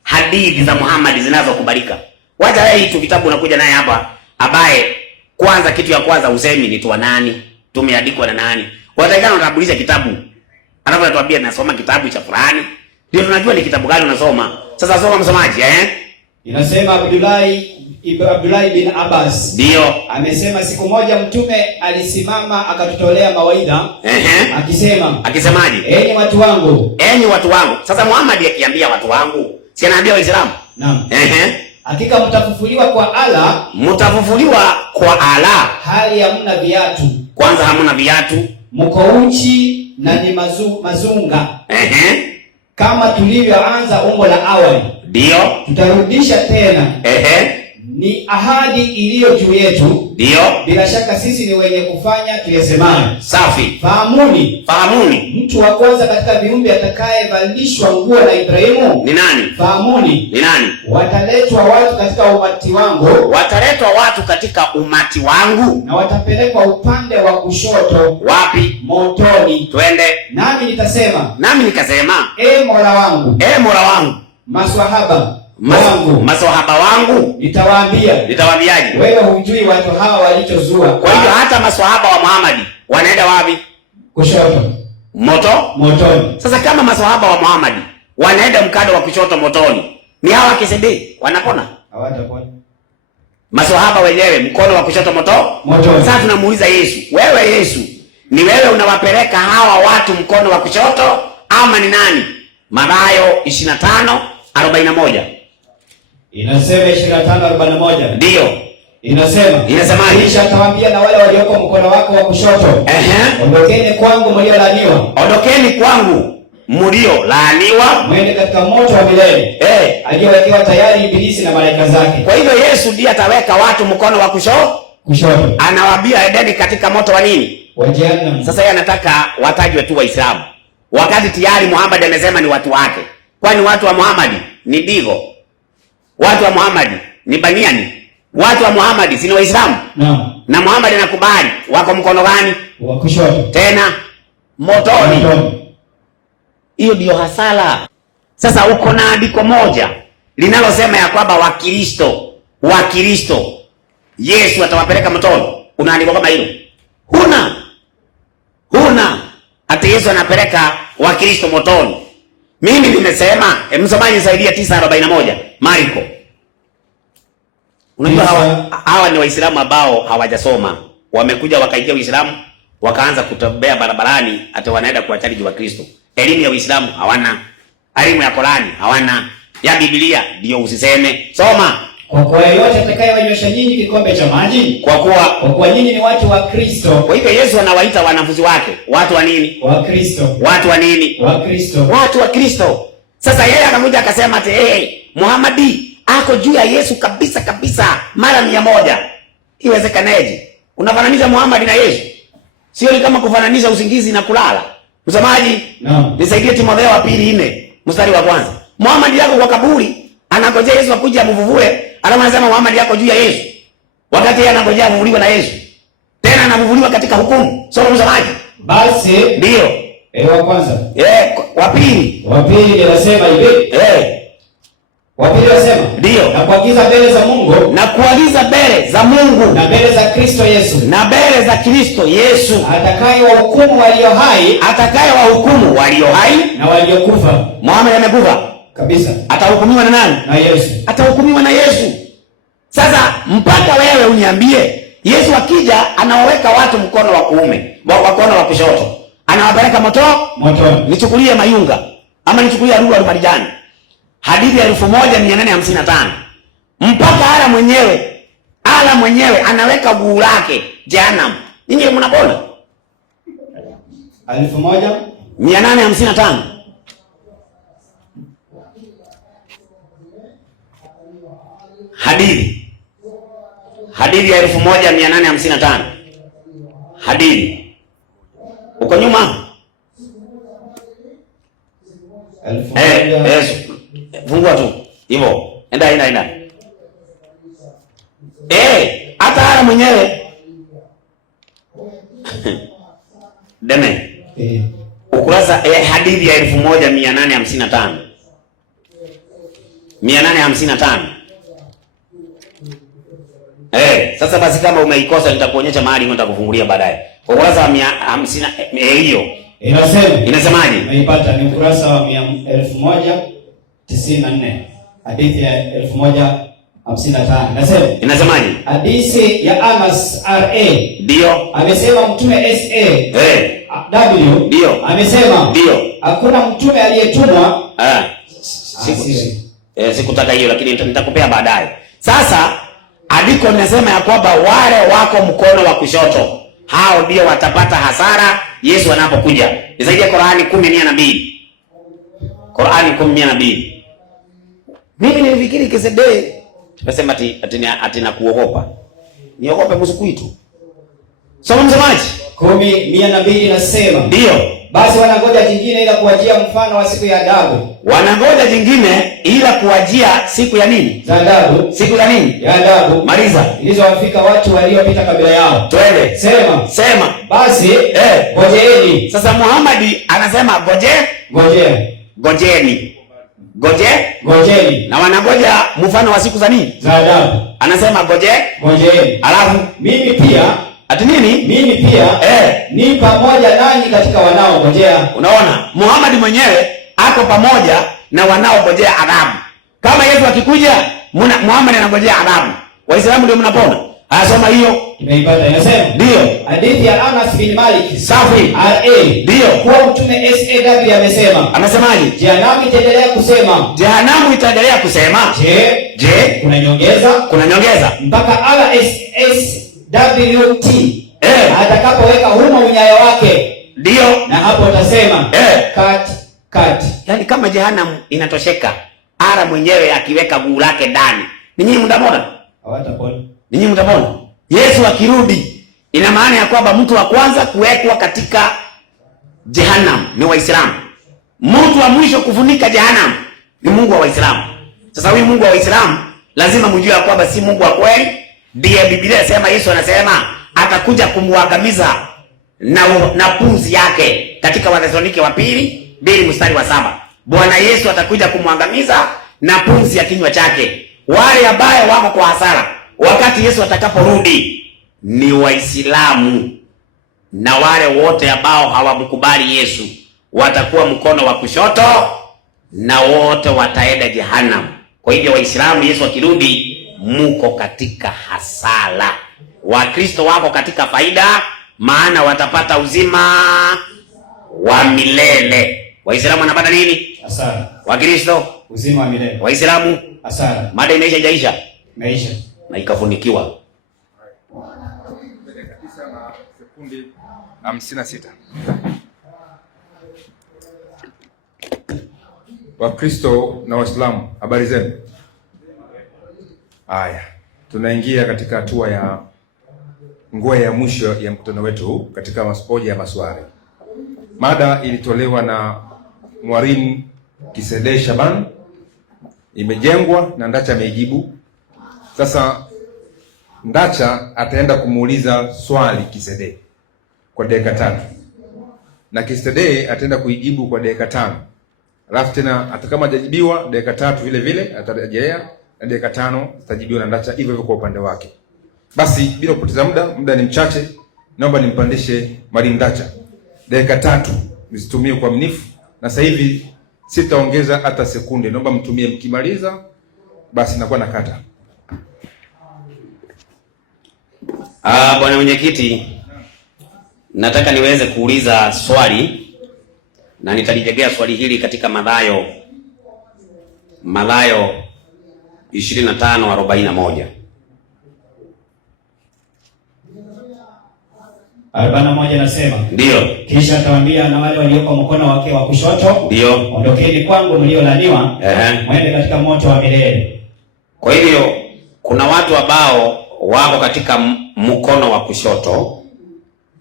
hadithi za Muhammad zinazokubalika. Wacha wewe hitu vitabu unakuja naye hapa ambaye kwanza kitu ya kwanza usemi ni tu nani, tumeandikwa na nani. Watakana unatambulisha kitabu. Alafu unatuambia nasoma kitabu cha fulani. Ndio tunajua ni kitabu gani unasoma. Sasa soma msomaji, Inasema Abdullah bin Abbas ndio amesema siku moja mtume alisimama akatutolea mawaidha akisema. Akisemaje? Enyi watu wangu. Enyi watu wangu. Sasa Muhammad akiambia watu wangu, si anaambia Waislamu? Naam. Hakika mtafufuliwa kwa Allah. Mtafufuliwa kwa Allah. Hali hamna viatu. Kwanza hamna viatu. Mko uchi na ni mazunga. Kama tulivyoanza umbo la awali. Ndio. Tutarudisha tena. Ni ahadi iliyo juu yetu. Ndio. Bila shaka sisi ni wenye kufanya tuyasemayo. Safi. Fahamuni. Mtu wa kwanza katika viumbe atakayevalishwa nguo na Ibrahimu ni nani? Fahamuni. Ni nani? Wataletwa watu katika umati wangu. Wataletwa watu katika umati wangu. Na watapelekwa upande wa kushoto. Wapi? Motoni. Twende. Nami nikasema. Mola wangu. Maswahaba wangu. Nitawaambiaje? Wewe hujui watu hawa walichozua. Kwa hiyo hata maswahaba wa Muhammad wanaenda wapi? Kushoto. Motoni. Sasa kama maswahaba wa Muhammad wanaenda mkado wa kushoto motoni, ni hawa kisidi wanapona? Hawatapona. Maswahaba wenyewe mkono wa kushoto motoni. Sasa tunamuuliza Yesu, wewe Yesu, ni wewe unawapeleka hawa watu mkono wa kushoto ama ni nani? Mathayo 25:41. Inasema 25:41. Ndio. Inasema kisha atawaambia na wale walioko mkono wako wa kushoto, ondokeni kwangu mliolaaniwa, mwende katika moto wa milele aliyowekewa tayari ibilisi na malaika zake. Kwa hivyo Yesu ndiye ataweka watu mkono wa kushoto. Anawaambia endeni katika moto wa nini? wa jehanamu. Sasa yeye anataka watajwe tu Waislamu, wakati tayari Muhammad amesema ni watu wake. Kwani watu wa Muhammad ni Digo? Watu wa Muhammad ni Baniani? Watu wa Muhammad si ni Waislamu? Naam. Na Muhammad anakubali wako mkono gani? Wa kushoto. Tena motoni. Hiyo ndio hasara. Sasa uko na andiko moja linalosema ya kwamba Wakristo Yesu atawapeleka motoni. Una andiko kama hilo? Huna. Ati Yesu anapeleka Wakristo motoni. Mimi nimesema, msomaji nisaidia 9:41 Marko. Unajua hawa ni Waislamu ambao hawajasoma. Wamekuja wakaingia Uislamu, wakaanza kutembea barabarani hata wanaenda kuwachariji wa Kristo. Elimu ya Uislamu hawana. Elimu ya Qur'ani hawana. Ya Biblia ndio usiseme. Soma. Kwa kuwa yeyote atakayewanywesha nyinyi kikombe cha maji, kwa kuwa nyinyi ni watu wa Kristo. Kwa hivyo Yesu anawaita wanafunzi wake watu wa nini? Wa Kristo. Watu wa nini? Wa Kristo. Watu wa Kristo. Sasa yeye anakuja akasema ati Muhammadi ako juu ya Yesu kabisa mara 100. Iwezekanaje? Unafananisha Muhammad na Yesu? Sio ni kama kufananisha usingizi na kulala. Msamaji? Naam. Nisaidie Timotheo wa 2:4 mstari wa kwanza. Muhammad yako kwa kaburi anangojea Yesu akuje amvuvue, alafu anasema Muhammad yako juu ya Yesu. Wakati yeye anangojea avuvuliwe na Yesu. Tena anavuvuliwa katika hukumu. Soma msamaji. Basi ndio. Wa kwanza. Wa pili. Wa pili anasema hivi. Wa pili anasema ndio. Na kuagiza mbele za Mungu. Na kuagiza mbele za Mungu. Na mbele za Kristo Yesu. Na mbele za Kristo Yesu. Atakayewahukumu walio hai na waliokufa. Muhammad amekufa kabisa. Atahukumiwa na nani? Na Yesu. Atahukumiwa na Yesu. Sasa mpaka wewe uniambie, Yesu akija anawaweka watu mkono wa kuume, mkono wa kushoto. Anawapeleka motoni. Nichukulie Mayunga ama nichukulie Arua Marijani. Hadithi ya 1855. Mpaka ala mwenyewe anaweka guu lake jehanamu. Ninyi mnapona? 1855. Hadithi ya 1855. Hadithi. Uko nyuma? Fungua tu. Hivyo. Enda. Hata hara mwenyewe. Deme. Ukurasa hadithi ya 1855. 855. Sasa basi kama umeikosa nitakuonyesha mahali nitakufungulia baadaye. Ukurasa wa 50 hiyo. Inasemaje? Naipata ni ukurasa wa 1094. Hadithi ya 1055. Inasemaje? Hadithi ya Anas RA. Ndio. Amesema mtume SA. W. Ndio. Amesema. Ndio. Hakuna mtume aliyetumwa. Sikutaka hiyo lakini nitakupea baadaye. Sasa andiko linasema ya kwamba wale wako mkono wa kushoto hao ndio watapata hasara Yesu anapokuja. Nisaidie Qur'ani 10:102. Qur'ani 10:102. Mimi nilifikiri Kisedee tunasema ati na kuogopa. Niogope msikuitu. Soma msemaji. 10:102 nasema. Ndio. Basi wanangoja jingine ila kuwajia mfano wa siku ya adabu. Wanangoja jingine ila kuwajia siku ya nini? Za adabu. Siku ya nini? Ya adabu. Maliza. Ilizowafika watu waliopita kabla yao. Twende. Sema. Basi ngojeeni. Sasa Muhammad anasema ngojeni. Na wanangoja mfano wa siku za nini? Za adabu. Anasema ngojeni. Alafu mimi pia ati nini? Mimi pia ni pamoja nanyi katika wanaongojea. Unaona? Muhammad mwenyewe ako pamoja na wanaongojea adhabu. Kama Yesu akikuja, Muhammad anangojea adhabu. Waislamu ndio mnapona. Asoma hiyo. Tumeipata inasema. Ndio. Hadithi ya Anas bin Malik. Safi. RA. Ndio. Kwa mtume SAW amesema. Amesemaje? Jehanamu itaendelea kusema. Je, kuna nyongeza? Mpaka SSWT atakapoweka humo unyayo wake. Ndio. Na hapo utasema cut. Yaani kama jehanamu inatosheka, ara mwenyewe akiweka guu lake ndani. Ninyi mtapona? Hawatapona. Ninyi mtapona? Yesu akirudi ina maana ya kwamba mtu wa kwanza kuwekwa katika jehanamu ni Waislamu. Mtu wa mwisho kufunika jehanamu ni Mungu wa Waislamu. Sasa huyu Mungu wa Waislamu lazima mjue ya kwamba si Mungu wa kweli. Ndiye Biblia inasema, Yesu anasema atakuja kumwangamiza na pumzi yake katika Wathesalonike wa pili 2:7. Bwana Yesu atakuja kumwangamiza na pumzi ya kinywa chake. Wale ambao wako kwa hasara wakati Yesu atakaporudi ni Waislamu, na wale wote ambao hawamkubali Yesu watakuwa mkono wa kushoto na wote wataenda jehanamu. Kwa hivyo Waislamu, Yesu akirudi, muko katika hasara. Wakristo wako katika faida, maana watapata uzima wa milele. Waislamu wanapata nini? Hasara. Wakristo uzima wa milele. Waislamu hasara. Mada imeisha jaisha? Imeisha. Na ikafunikiwa. Dakika 9 na sekundi 56. Wakristo na Waislamu, habari zenu? Haya, tunaingia katika hatua ya ngwe ya mwisho ya mkutano wetu katika hoja ya maswali. Mada ilitolewa na Mwalimu Kisedee Shaban, imejengwa na Ndacha ameijibu. Sasa Ndacha ataenda kumuuliza swali Kisedee kwa dakika 3 na Kisedee ataenda kuijibu kwa dakika 5. Alafu tena hata kama hajajibiwa dakika 3 vile vile atarejelea na dakika 5 zitajibiwa na Ndacha, hivyo hivyo kwa upande wake. Basi bila kupoteza muda ni mchache, naomba nimpandishe Mwalimu Ndacha. Dakika 3 msitumie kwa uaminifu, na sasa hivi sitaongeza hata sekunde. Naomba mtumie, mkimaliza basi nakuwa nakata. Bwana mwenyekiti, nataka niweze kuuliza swali na nitalijegea swali hili katika Mathayo 25:41. 41 nasema. Ndio. Kisha atawaambia na wale walioko mkono wake wa kushoto, ndio, ondokeni kwangu mliolaniwa, mwende katika moto wa milele. Kwa hivyo kuna watu ambao wako katika mkono wa kushoto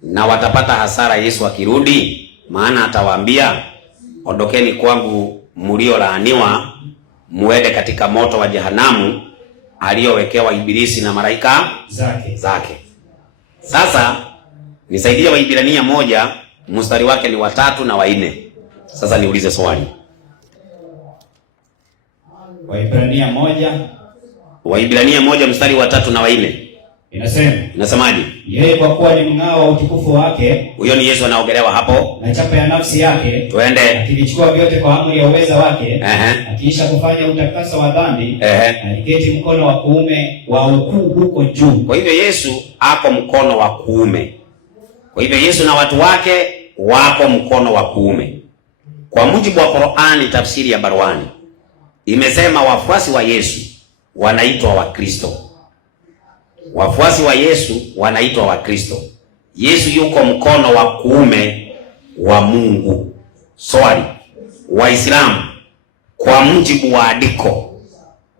na watapata hasara Yesu akirudi, maana atawaambia ondokeni kwangu mliolaaniwa, muende katika moto wa jehanamu aliyowekewa Ibilisi na malaika zake. Sasa nisaidie Waibrania 1 mstari wake ni wa 3 na wa 4. Sasa niulize swali. Waibrania 1 mstari wa 3 na wa 4. Inasemaje? Yeye kwa kuwa ni mng'ao wa utukufu wake. Huyo ni Yesu anaongelewa hapo. Na chapa ya nafsi yake. Twende. Akilichukua vyote kwa amri ya uweza wake. Akiisha kufanya utakaso wa dhambi. Aliketi mkono wa kuume wa ukuu huko juu. Kwa hivyo Yesu ako mkono wa kuume. Kwa hivyo Yesu na watu wake wako mkono wa kuume. Kwa mujibu wa Qur'ani, tafsiri ya Barwani imesema wafuasi wa Yesu wanaitwa Wakristo. Wafuasi wa Yesu wanaitwa Wakristo. Yesu yuko mkono wa kuume wa Mungu. Swali, Waislamu kwa mujibu wa andiko,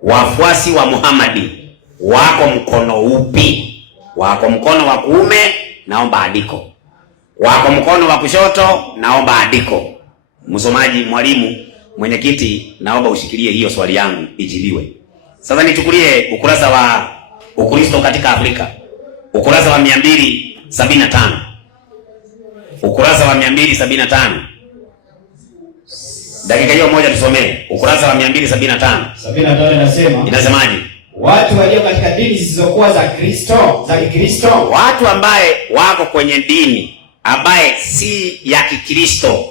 wafuasi wa Muhammadi wako mkono upi? Wako mkono wa kuume? Naomba andiko. Wako mkono wa kushoto? Naomba andiko. Msomaji, mwalimu, mwenyekiti, naomba ushikilie hiyo swali yangu ijibiwe. Sasa nichukulie ukurasa wa Ukristo katika Afrika. Ukurasa wa 275. Ukurasa wa 275. Dakika hiyo moja tusomee. Ukurasa wa 275. 75 inasema. Inasemaje? Watu walio katika dini zisizokuwa za Kikristo, watu ambaye wako kwenye dini ambaye si ya Kikristo,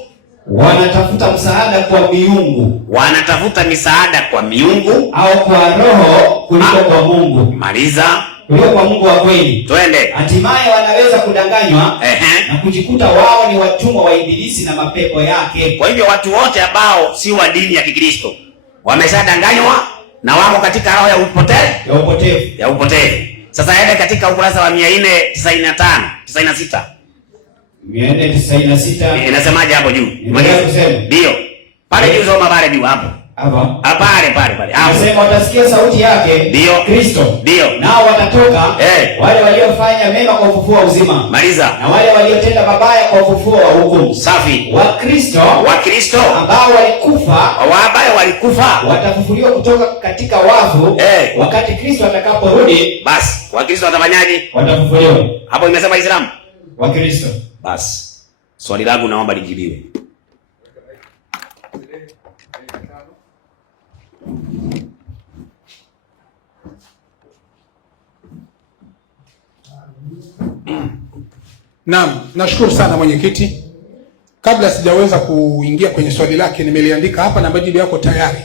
wanatafuta msaada kwa miungu. Wanatafuta misaada kwa miungu au kwa roho kuliko kwa Mungu. Maliza. Kuliko kwa Mungu wa kweli. Twende. Hatimaye wanaweza kudanganywa na kujikuta wao ni watumwa wa Ibilisi na mapepo yake. Kwa hivyo watu wote ambao si wa dini ya Kikristo wameshadanganywa na wako katika roho ya upotevu. Sasa ende katika ukurasa wa 496. 496. Inasemaje hapo juu? Ndio. Pale juu soma pale juu hapo. Pale. Anasema watasikia sauti yake, ndio Kristo. Ndio. Nao watatoka, wale waliofanya mema kwa ufufuo wa uzima. Maliza. Na wale waliotenda mabaya kwa ufufuo wa hukumu. Safi. Wakristo ambao walikufa watafufuliwa kutoka katika wafu wakati Kristo atakaporudi. Basi, Wakristo watafanyaje? Watafufuliwa. Hapo imesema Islamu. Wakristo. Basi. Swali langu naomba lijibiwe. Naam, nashukuru sana mwenyekiti. Kabla sijaweza kuingia kwenye swali lake, nimeliandika hapa na majibu yako tayari.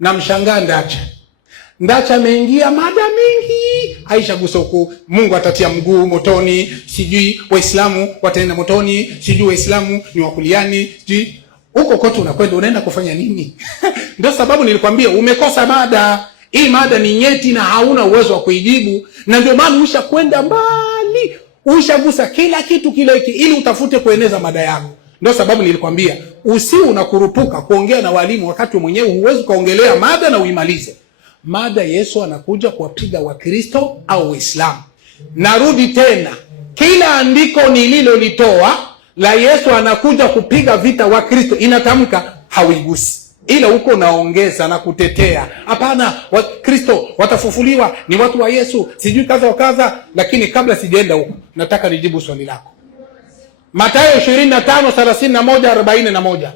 Namshangaa Ndacha ameingia mada mingi. Aisha gusa huko, Mungu atatia mguu motoni, sijui Waislamu wataenda motoni, sijui Waislamu ni wakuliani, sijui huko kote unaenda kufanya nini? Ndio sababu nilikwambia umekosa mada. Hii mada ni nyeti na hauna uwezo wa kuijibu, na ndio maana ushakwenda mbali. Ushagusa kila kitu kile ili utafute kueneza mada yako. Ndio sababu nilikwambia usiwe unakurupuka kuongea na walimu wakati mwenyewe huwezi kaongelea mada na uimalize. Mada Yesu anakuja kuwapiga Wakristo au Waislamu. Narudi tena, kila andiko nililolitoa la Yesu anakuja kupiga vita Wakristo inatamka hauigusi. Ila huko naongeza na kutetea. Hapana, Wakristo watafufuliwa, ni watu wa Yesu, sijui kaza wa kaza. Lakini kabla sijaenda huko, nataka nijibu swali lako. Mathayo 25:31-41.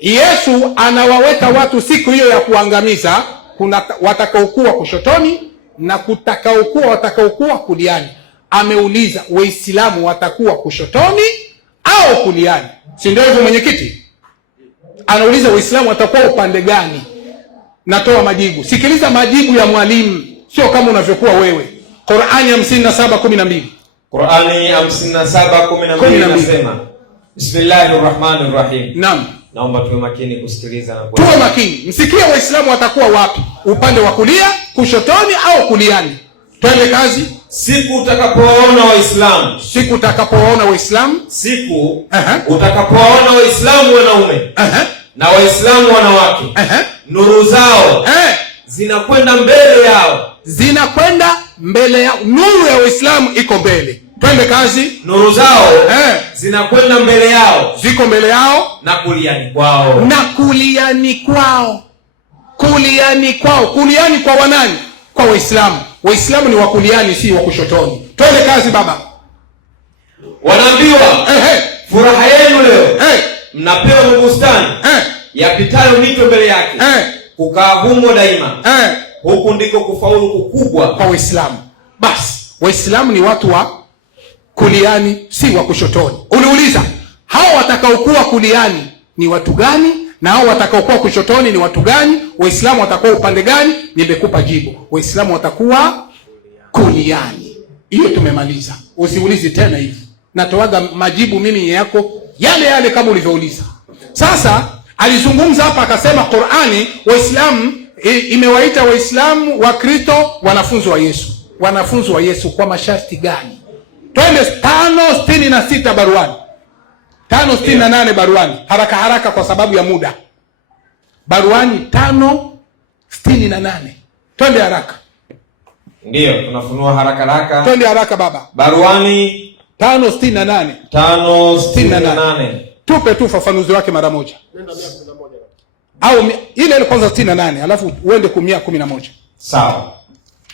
Yesu anawaweka watu siku hiyo ya kuangamiza. Kuna watakaokuwa kushotoni na watakaokuwa kuliani. Ameuliza, Waislamu watakuwa kushotoni au kuliani? Si ndio hivyo mwenyekiti? Anauliza Waislamu watakuwa upande gani? Natoa majibu. Sikiliza majibu ya mwalimu, sio kama unavyokuwa wewe. Qur'ani 57:12. Qur'ani 57:12 inasema, Bismillahirrahmanirrahim. Naam. Naomba tuwe makini kusikiliza na tuwe makini. Msikie Waislamu watakuwa wapi? Upande wa kulia, kushotoni au kuliani? Twende kazi. Siku utakapoona Waislamu. Siku utakapoona Waislamu. Siku utakapoona Waislamu wanaume na Waislamu wanawake. Nuru zao zinakwenda mbele yao. Zinakwenda mbele yao. Nuru ya Waislamu iko mbele. Twende kazi. Nuru zao zinakwenda mbele yao. Ziko mbele yao na kuliani kwao. Na kuliani kwao. Kuliani kwao. Kuliani kwa wanani? Kwa Waislamu. Waislamu ni wakuliani, si wa kushotoni. Twende kazi baba. Wanaambiwa furaha yenu leo mnapewa bustani yapitayo mito mbele yake, kukaa humo daima. Huku ndiko kufaulu kukubwa kwa Waislamu. Basi Waislamu ni watu wa kuliani, si wa kushotoni. Uliuliza hao watakaokuwa kuliani ni watu gani na hao watakaokuwa kushotoni ni watu gani? Waislamu watakuwa upande gani? Nimekupa jibu. Waislamu watakuwa kuliani. Hiyo tumemaliza. Usiulizi tena hivi. Natoaga majibu mimi yako yale kama ulivyouliza. Sasa alizungumza hapa akasema Qur'ani Waislamu imewaita Waislamu wa Kristo wanafunzi wa Yesu. Wanafunzi wa Yesu kwa masharti gani? Twende 5:66 baruani. 5:68 baruani. Haraka kwa sababu ya muda. Baruani 5:68. Twende haraka. Ndio, tunafunua haraka. Twende haraka baba. Baruani 5:68. 5:68. Tupe tu ufafanuzi wake mara moja. Au ile kwanza 68, alafu uende 111. Sawa.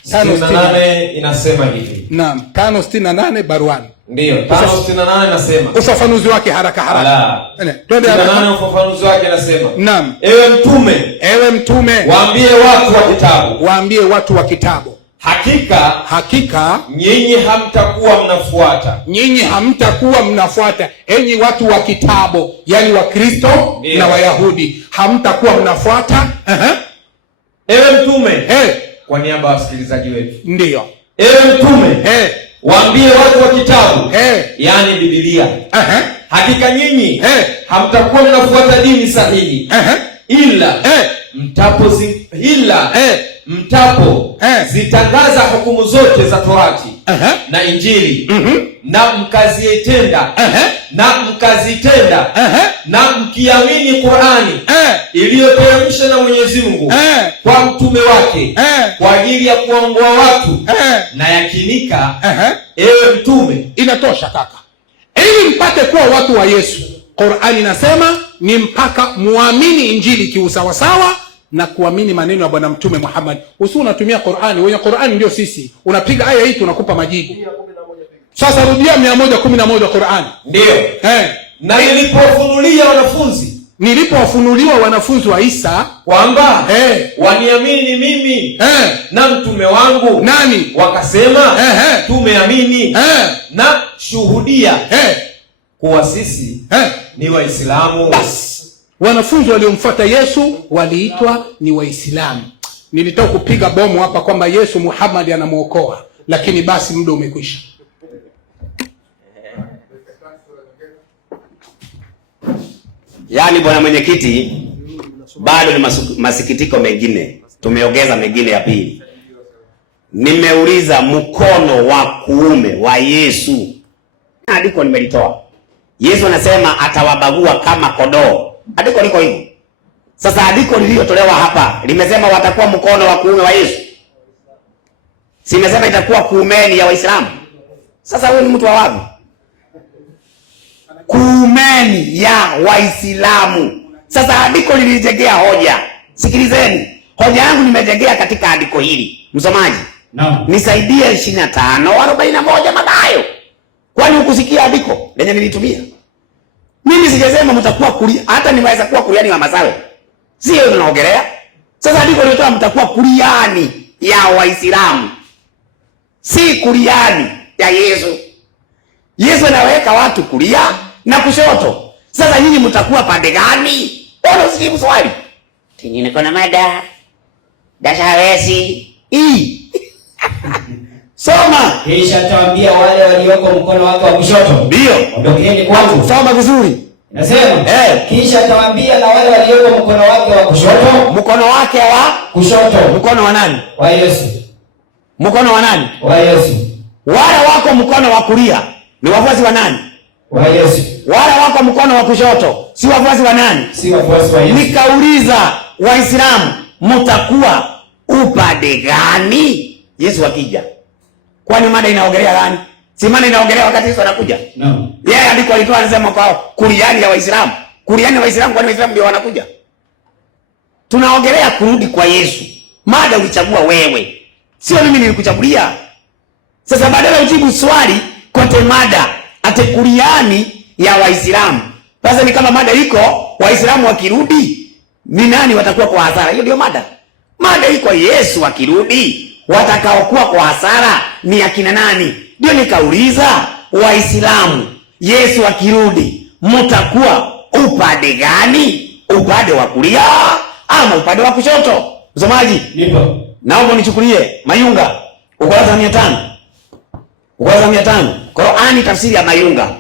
5:68 inasema hivi. Naam, 5:68 baruani. Ndio, 5:68 inasema. Ufafanuzi wake haraka. Twende haraka. Ufafanuzi wake inasema. Naam. Ewe mtume, waambie watu wa kitabu. Hakika nyinyi hamtakuwa mnafuata. Enyi watu wa kitabu, yani wa Kristo na Wayahudi, hamtakuwa mnafuata. Ewe mtume, kwa niaba ya wasikilizaji wetu. Ndio. Ewe mtume, waambie watu wa kitabu, yani Biblia. Hakika nyinyi hamtakuwa mnafuata dini sahihi, ila mtapo zitangaza hukumu zote za Torati na Injili na mkaziitenda na mkazitenda na mkiamini Qur'ani iliyoteremshwa na Mwenyezi Mungu kwa mtume wake kwa ajili ya kuongoa watu na yakinika, ewe mtume. Inatosha kaka, ili mpate kuwa watu wa Yesu. Qur'ani inasema ni mpaka muamini Injili kiusawasawa na kuamini maneno ya Bwana Mtume Muhammad. Usi unatumia Qur'ani, wenye Qur'ani ndio sisi. Unapiga aya hii tunakupa majibu. Sasa rudia 111 Qur'ani. Ndio. Na nilipowafunuliwa wanafunzi wa Isa kwamba waniamini mimi na mtume wangu, nani? Wakasema tumeamini na shuhudia kuwa sisi ni Waislamu. Bas, wanafunzi waliomfuata Yesu waliitwa ni Waislamu. Nilitaka kupiga bomu hapa kwamba Yesu Muhammad anamuokoa, lakini basi muda umekwisha. Yaani bwana mwenyekiti, bado ni masikitiko mengine, tumeongeza mengine ya pili. Nimeuliza mkono wa kuume wa Yesu, andiko nimelitoa. Yesu anasema atawabagua kama kondoo. Andiko liko hivyo. Sasa andiko lililotolewa hapa limesema watakuwa mkono wa kuume wa Yesu. Simesema itakuwa kuumeni ya Waislamu. Sasa wewe ni mtu wa wapi? Kuumeni ya Waislamu. Sasa andiko lilijegea hoja. Sikilizeni. Hoja yangu nimejegea katika andiko hili. Msomaji. Naam. Nisaidie 25:41 Mathayo. Kwani ukusikia andiko lenye nilitumia? Mimi sijasema mtakuwa kulia, hata nimeweza kuwa kuliani wa Masawe. Sio tunaongelea. Sasa andiko linatoa mtakuwa kuliani ya Waislamu. Si kuliani ya Yesu. Yesu anaweka watu kulia na kushoto. Sasa nyinyi mtakuwa pande gani? Bora usijibu swali. Tingine kuna mada. Dasha hawezi. Soma. Kisha atawaambia wale walioko mkono wake wa kushoto, ndio, ondokeni kwangu. Soma vizuri. Nasema, kisha atawaambia na wale walioko mkono wake wa kushoto. Mkono wake wa kushoto. Mkono wa nani? Wa Yesu. Mkono wa nani? Wa Yesu. Wale wako mkono wa kulia ni wafuasi wa nani? Wa Yesu. Wale wako mkono wa kushoto si wafuasi wa nani? Si wafuasi wa Yesu. Nikauliza, Waislamu mtakuwa upande gani Yesu akija? Kwani mada inaongelea gani? Si mada inaongelea wakati Yesu anakuja? No. Yeye andiko alitoa anasema kwao kuliani ya Waislamu. Kuliani ya Waislamu, kwani Waislamu ndio wanakuja? Tunaongelea kurudi kwa Yesu. Mada ulichagua wewe. Sio mimi nilikuchagulia. Sasa badala ujibu swali kote mada ate kuliani ya Waislamu. Sasa ni kama mada iko Waislamu wakirudi ni nani watakuwa kwa hasara? Hiyo ndio mada. Mada iko Yesu akirudi watakaokuwa kwa hasara ni akina nani? Ndio nikauliza, Waislamu Yesu akirudi mtakuwa upande gani? Upande wa kulia ama upande wa kushoto? Msomaji, nipo. Naomba nichukulie Mayunga ukurasa 500. Ukurasa 500. Qur'ani tafsiri ya Mayunga.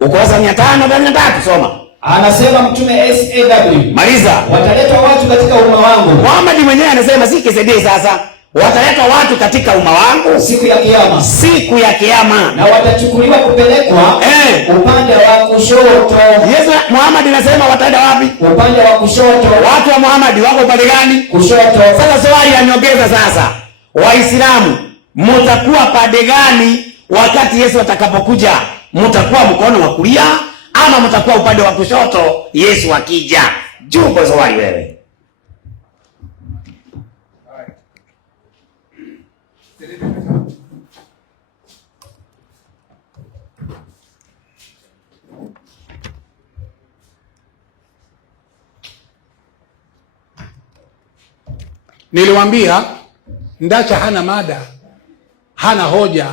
Ukurasa 533 soma. Anasema mtume SAW. Maliza. Wataleta watu katika umma wangu. Muhammad mwenyewe anasema si KCD sasa. Wataleta watu katika umma wangu siku ya kiyama. Siku ya kiyama. Na watachukuliwa kupelekwa upande wa kushoto. Yesu Muhammad anasema wataenda wapi? Upande wa kushoto. Watu wa Muhammad wako upande gani? Kushoto. Sasa swali yaniongeza sasa. Waislamu mtakuwa pande gani wakati Yesu atakapokuja? Mtakuwa mkono wa kulia ama mtakuwa upande wa kushoto Yesu akija? Jumbo swali wewe. Niliwaambia Ndacha hana mada, hana hoja.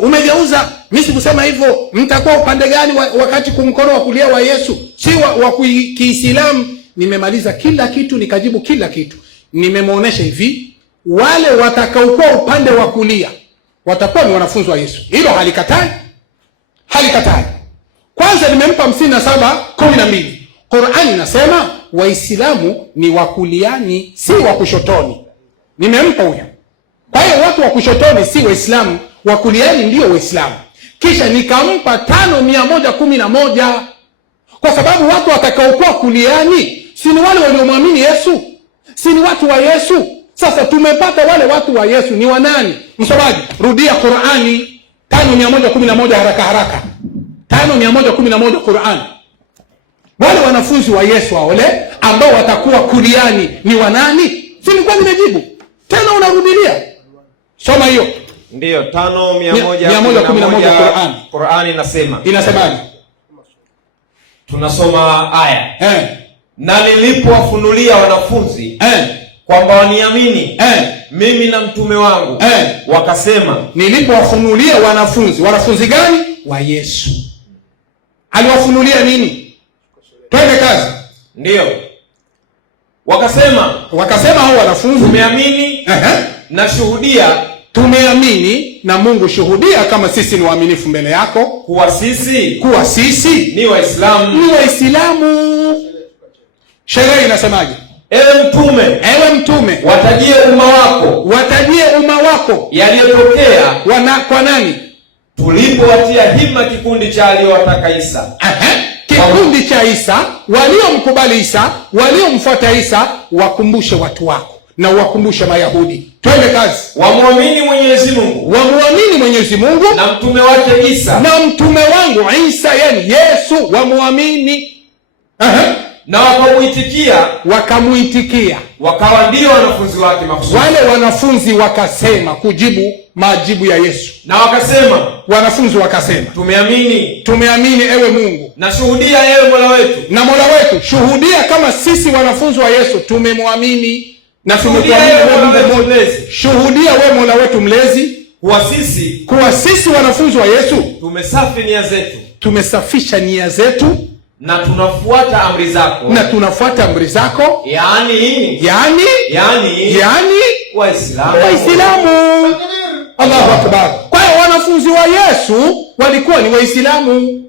Umegeuza. Mimi sikusema hivyo. Mtakuwa upande gani wakati kumkono wa kulia wa Yesu si wa Kiislamu? Nimemaliza kila kitu, nikajibu kila kitu. Nimemuonesha hivi, wale watakaokuwa upande wa kulia watakuwa ni wanafunzi wa Yesu. Hilo halikatai. Halikatai. Kwanza nimempa 57:12. Qur'ani inasema Waislamu ni wa kuliani si wa kushotoni. Nimempa huyo. Kwa hiyo watu wa kushotoni si Waislamu, wa kuliani ndio Waislamu. Kisha nikampa 5,111 kwa sababu watu watakaokuwa kuliani si ni wale waliomwamini Yesu, si ni watu wa Yesu. Sasa tumepata wale watu wa Yesu ni wanani? Msomaji, rudia Qur'ani 5,111 haraka haraka. 5,111 Qur'ani. Wale wanafunzi wa Yesu wale ambao watakuwa kuliani ni wanani? Si nilikuwa nimejibu. Tena unarudilia. Soma hiyo. Ndiyo, 5,111 Qur'ani inasema. Inasemaje? Tunasoma aya. Na nilipowafunulia wanafunzi kwamba waniamini mimi na mtume wangu, wakasema. Nilipowafunulia wanafunzi gani? Wa Yesu. Aliwafunulia nini? Twende kazi. Ndiyo. Wakasema hao wanafunzi, tumeamini na shuhudia. Tumeamini na Mungu shuhudia kama sisi ni waaminifu mbele yako, kuwa sisi ni Waislamu. Sheria inasemaje? Ewe mtume, watajie umma wako yaliyotokea kwa nani? Tulipowatia hima kikundi cha aliyowataka Isa. Kikundi cha Isa, waliomkubali Isa, waliomfuata Isa. Wakumbushe watu wako na wakumbushe Mayahudi. Twende kazi. Wamwamini Mwenyezi Mungu na mtume wake Isa, na mtume wangu Isa, yani Yesu. Wamwamini na wakamuitikia, wakawa ndio wanafunzi wake mahususi. Wale wanafunzi wakasema kujibu majibu ya Yesu, na wanafunzi wakasema tumeamini ewe Mungu, na shuhudia ewe Mola wetu, na Mola wetu shuhudia kama sisi wanafunzi wa Yesu tumemwamini na tumekuamini wewe Mungu mlezi. Shuhudia wewe Mola wetu mlezi kuwa sisi wanafunzi wa Yesu tumesafisha nia zetu na tunafuata amri zako, yani Waislamu. Allahu Akbar. Kwa hiyo wanafunzi wa Yesu walikuwa ni Waislamu.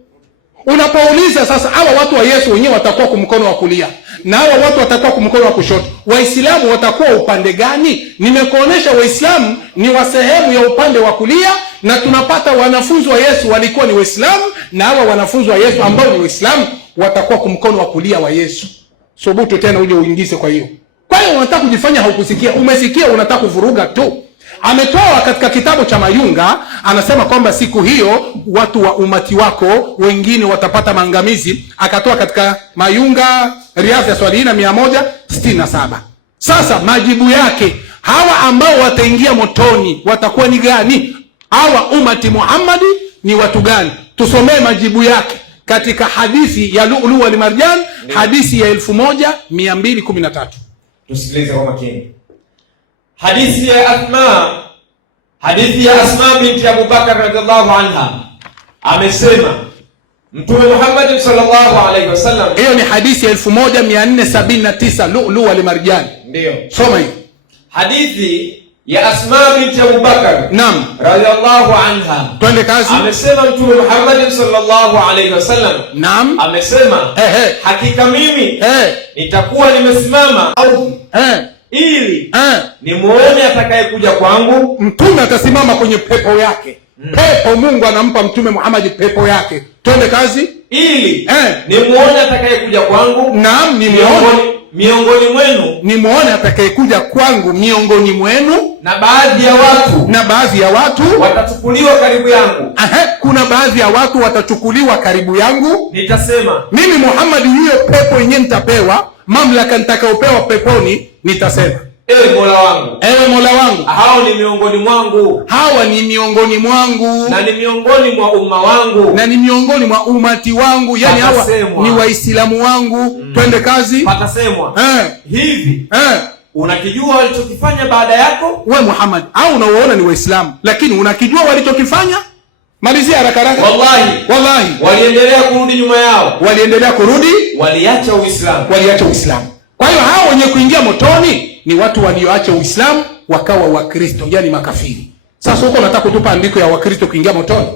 Unapouliza sasa hawa watu wa Yesu wenyewe watakuwa kumkono wa kulia na hawa watu watakuwa kumkono wa kushoto, Waislamu watakuwa upande gani? Nimekuonesha Waislamu ni wa sehemu ya upande wa kulia, na tunapata wanafunzi wa Yesu walikuwa ni Waislamu, na hawa wanafunzi wa Yesu ambao ni Waislamu watakuwa kumkono wa kulia wa Yesu. Subutu tena uje uingize. Kwa hiyo unataka kujifanya haukusikia, umesikia, unataka kuvuruga tu. Ametoa katika kitabu cha Mayunga, anasema kwamba siku hiyo watu wa umati wako wengine watapata maangamizi. Akatoa katika Mayunga Riyadh ya Swalihina 167. Sasa majibu yake, hawa ambao wataingia motoni watakuwa ni gani? Hawa umati Muhammadi ni watu gani? Tusomee majibu yake katika hadithi ya Lu'lu' wal Marjan, hadithi ya 1213. Tusikilize kwa makini. Hadithi ya Asma binti Abu Bakar radhiallahu anha, amesema Mtume Muhammad sallallahu alaihi wasallam. Hiyo ni hadithi ya 1479, Lu'lu' wal Marjan. Ndio. Soma hiyo. Hadithi ya Asma binti Abu Bakar, naam, radhiallahu anha. Twende kazi. Amesema Mtume Muhammad sallallahu alaihi wasallam, naam, amesema hakika mimi nitakuwa nimesimama ili nimuone atakayekuja kwangu. Mtume atasimama kwenye pepo yake. Pepo, Mungu anampa Mtume Muhammad pepo yake. Twende kazi. Ili nimuone atakayekuja kwangu. Naam, miongoni mwenu, nimuone atakayekuja kwangu miongoni mwenu, na baadhi ya watu watachukuliwa karibu yangu. Kuna baadhi ya watu watachukuliwa karibu yangu. Nitasema mimi Muhammad, hiyo pepo yenyewe nitapewa, mamlaka nitakayopewa peponi, nitasema ewe Mola wangu, hawa ni miongoni mwangu, na ni miongoni mwa umma wangu, na ni miongoni mwa umati wangu, yani hawa ni Waislamu wangu. Twende kazi. Patasemwa hivi, unakijua walichokifanya baada yako we Muhammad, au unaoona ni Waislamu lakini unakijua walichokifanya? Malizia haraka haraka. Wallahi waliendelea kurudi nyuma yao, waliacha Uislamu. Kwa hiyo hao wenye kuingia motoni ni watu walioacha Uislamu wakawa Wakristo, yani makafiri. Sasa huko nataka kutupa andiko ya Wakristo kuingia motoni.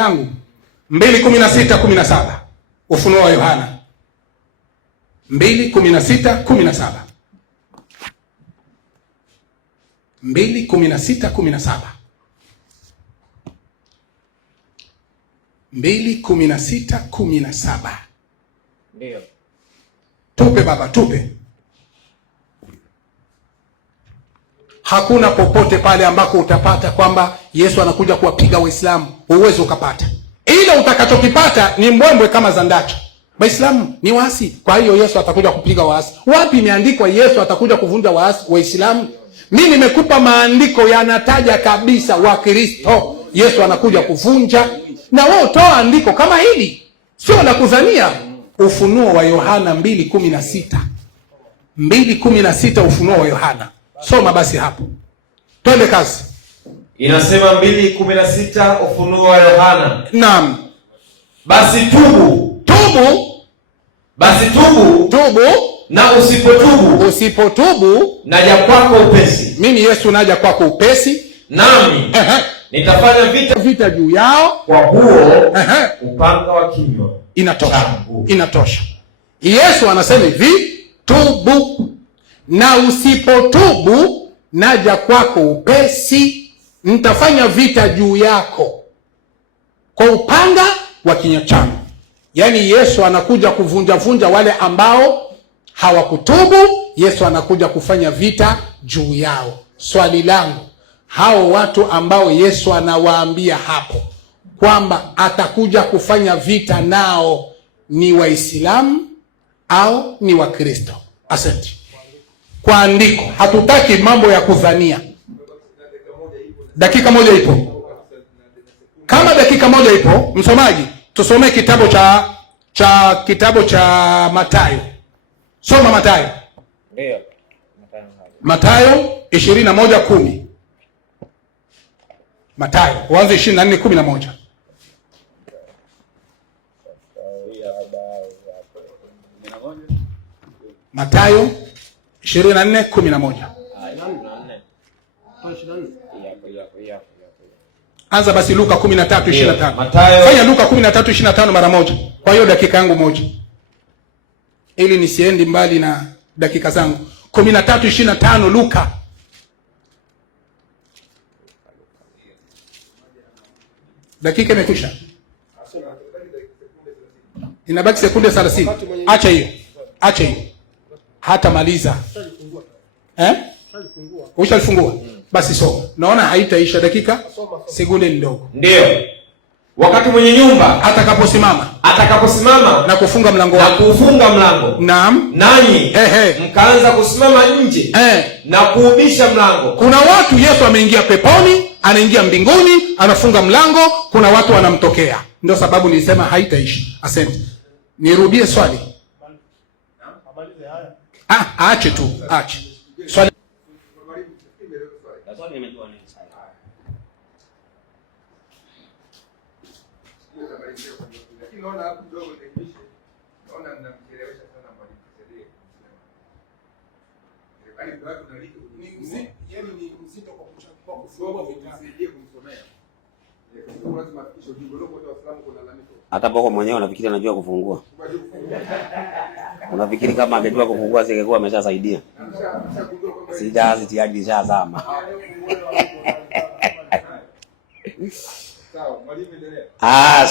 Yangu 2:16-17, Ufunuo wa Yohana 2:16-17. 2:16-17. 2:16-17. Ndio. Tupe baba, tupe. Hakuna popote pale ambako utapata kwamba Yesu anakuja kuwapiga Waislamu. Uwezo ukapata. Ila utakachokipata ni mbwembwe kama za ndacha. Waislamu ni waasi, kwa hiyo Yesu atakuja kupiga waasi. Wapi imeandikwa Yesu atakuja kuvunja waasi Waislamu? Mimi nimekupa maandiko yanataja kabisa Wakristo Yesu anakuja kuvunja, na wewe toa andiko kama hili, sio la kudhania. Ufunuo wa Yohana 2:16. 2:16 Ufunuo wa Yohana. Soma basi hapo. Twende kazi. Inasema 2:16 Ufunuo wa Yohana. Naam. Basi tubu. Basi tubu. Na usipotubu naja kwako upesi. Mimi Yesu naja kwako upesi. Nami nitafanya vita juu yao kwa huo upanga wa kinywa. Inatosha. Yesu anasema hivi, tubu na usipotubu naja kwako upesi, nitafanya vita juu yako kwa upanga wa kinywa changu. Yaani Yesu anakuja kuvunja wale ambao hawakutubu. Yesu anakuja kufanya vita juu yao. Swali langu, hao watu ambao Yesu anawaambia hapo kwamba atakuja kufanya vita nao ni Waislamu au ni Wakristo? Asante. Kwa andiko, hatutaki mambo ya kudhania. Dakika moja ipo. Kama dakika moja ipo, msomaji, tusomee kitabu cha Mathayo. Soma Mathayo. Ndio. Mathayo 21:10. Mathayo, uanze 24:11. Mathayo 24:11. Anza basi Luka 13:25. Fanya Luka 13:25 mara moja. Kwa hiyo dakika yangu moja, ili nisiendi mbali na dakika zangu. 13:25 Luka. Dakika imekwisha. Inabaki sekunde 30. Acha hiyo. Hata maliza. Ushalifungua? Basi soma. Naona haitaisha dakika, sekunde ndogo. Ndio. Wakati mwenye nyumba atakaposimama na kufunga mlango Naam. Nanyi mkaanza kusimama nje na kuubisha mlango. Kuna watu Yesu ameingia peponi, anaingia mbinguni, anafunga mlango, kuna watu wanamtokea. Ndio sababu nilisema haitaisha. Asante. Nirudie swali. Aache tu. Swali. Hata boko mwenyewe unafikiri anajua kufungua? Unafikiri kama angejua kufungua singekuwa ameshasaidia? Sijazi tayari nishazama.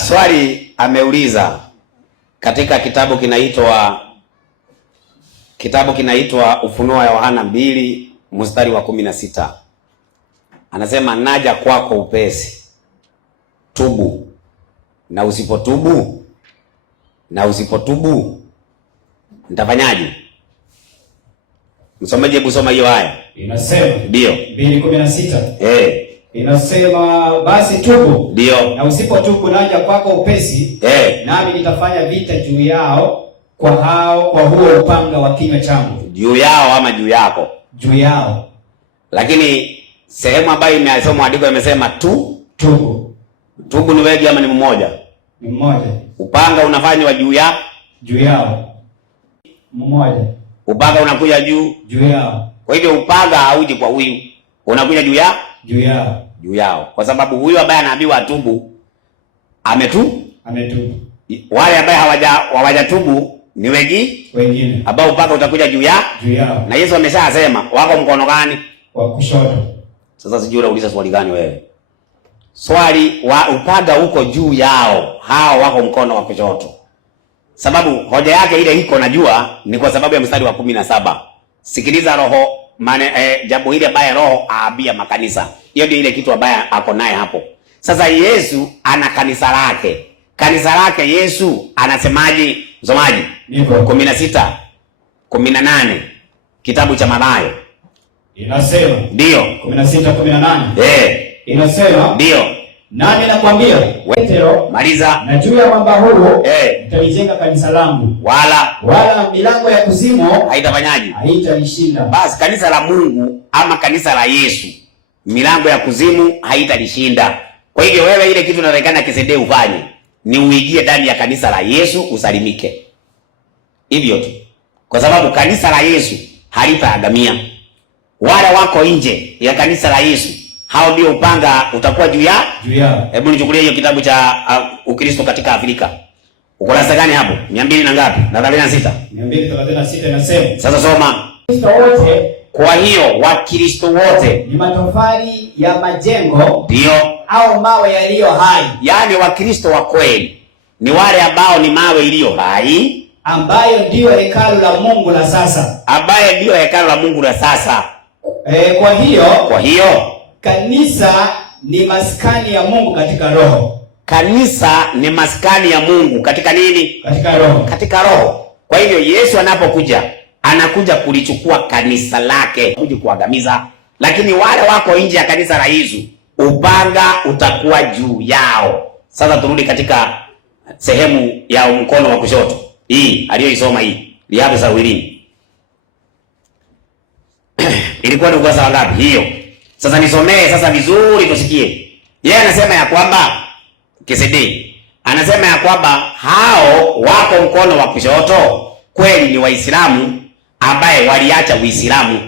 Swali ameuliza katika kitabu kinaitwa Ufunuo wa Yohana 2:16. Anasema naja kwako upesi, tubu na usipotubu nitafanyaje? Msomaji, hebu soma hiyo aya. Inasema ndio 2:16. Inasema basi tubu. Ndio. Na usipotubu naja kwako upesi. Nami nitafanya vita juu yao kwa huo upanga wa kinywa changu. Juu yao ama juu yako? Juu yao. Lakini sehemu ambayo imesoma andiko imesema tubu. Tubu ni wengi ama ni mmoja? Ni mmoja. Upanga unafanywa juu yao. Mmoja. Upanga unakuja juu yao. Kwa hivyo upanga hauji kwa huyu, unakuja juu yao. Kwa sababu huyu ambaye anaambiwa atubu ametubu. Wale ambaye hawajatubu ni wengine ambao upanga utakuja juu yao. Na Yesu ameshasema wako mkono gani? Wa kushoto. Sasa sijui unauliza swali gani wewe? Swali wa upanga huko juu yao, hao wako mkono wa kushoto. Sababu hoja yake ile iko najua ni kwa sababu ya mstari wa 17. Sikiliza roho jambo hili baya roho aambia makanisa. Hiyo ndio ile kitu ambaye ako naye hapo. Sasa Yesu ana kanisa lake. Kanisa lake Yesu anasemaje? Msomaji, 16 18 kitabu cha Mathayo. Inasema ndio 16:18. Inasema ndio, nami nakwambia Petro, maliza, na juu ya mwamba huu nitalijenga kanisa langu, wala milango ya kuzimu haitafanyaje? Haitalishinda. Basi kanisa la Mungu ama kanisa la Yesu, milango ya kuzimu haitalishinda. Kwa hivyo wewe, ile kitu unatakikana Kisedee ufanye ni uingie ndani ya kanisa la Yesu usalimike. Hivyo tu. Kwa sababu kanisa la Yesu halitaangamia. Wale wako nje ya kanisa la Yesu, hao ndio upanga utakuwa juu ya. Hebu nichukulie hiyo kitabu cha Ukristo katika Afrika. Ukurasa gani hapo? 200 na ngapi? Na 36. 236 inasema. Sasa soma. Kristo wote, kwa hiyo Wakristo wote ni matofali ya majengo, ndio, au mawe yaliyo hai. Yaani Wakristo wa kweli ni wale ambao ni mawe iliyo hai, ambayo ndio hekalu la Mungu la sasa. Ambaye ndio hekalu la Mungu la sasa. Kwa hiyo kanisa ni maskani ya Mungu katika roho. Kanisa ni maskani ya Mungu katika nini? Katika roho. Katika roho. Kwa hivyo Yesu anapokuja, anakuja kulichukua kanisa lake, kuja kuangamiza. Lakini wale wako nje ya kanisa la Yesu, upanga utakuwa juu yao. Sasa turudi katika sehemu ya mkono wa kushoto. Hii aliyoisoma hii. Lihabe Sawilini. Ilikuwa ni ukurasa ngapi hiyo? Sasa nisomee sasa vizuri tusikie. Yeye anasema ya kwamba Kisedee anasema ya kwamba hao wako mkono wa kushoto kweli ni Waislamu ambaye waliacha Uislamu.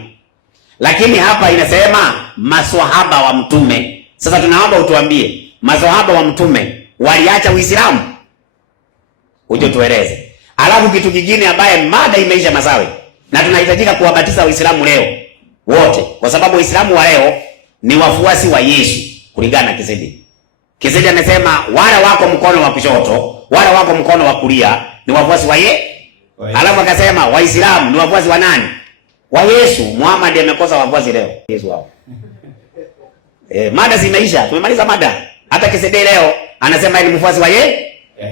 Lakini hapa inasema maswahaba wa mtume. Sasa tunaomba utuambie, maswahaba wa mtume waliacha Uislamu? Uje tueleze. Alafu kitu kingine ambaye mada imeisha Masawe, na tunahitajika kuwabatiza Waislamu leo wote, kwa sababu Waislamu wa leo ni wafuasi wa Yesu kulingana na Kisedee. Kisedee amesema wale wako mkono wa kushoto, wale wako mkono wa kulia ni wafuasi wa Alafu akasema Waislamu ni wafuasi wa nani? Wa Yesu. Muhammad amekosa wafuasi leo. Yesu wao. Mada zimeisha. Tumemaliza mada. Hata Kisedee leo anasema ni mfuasi wa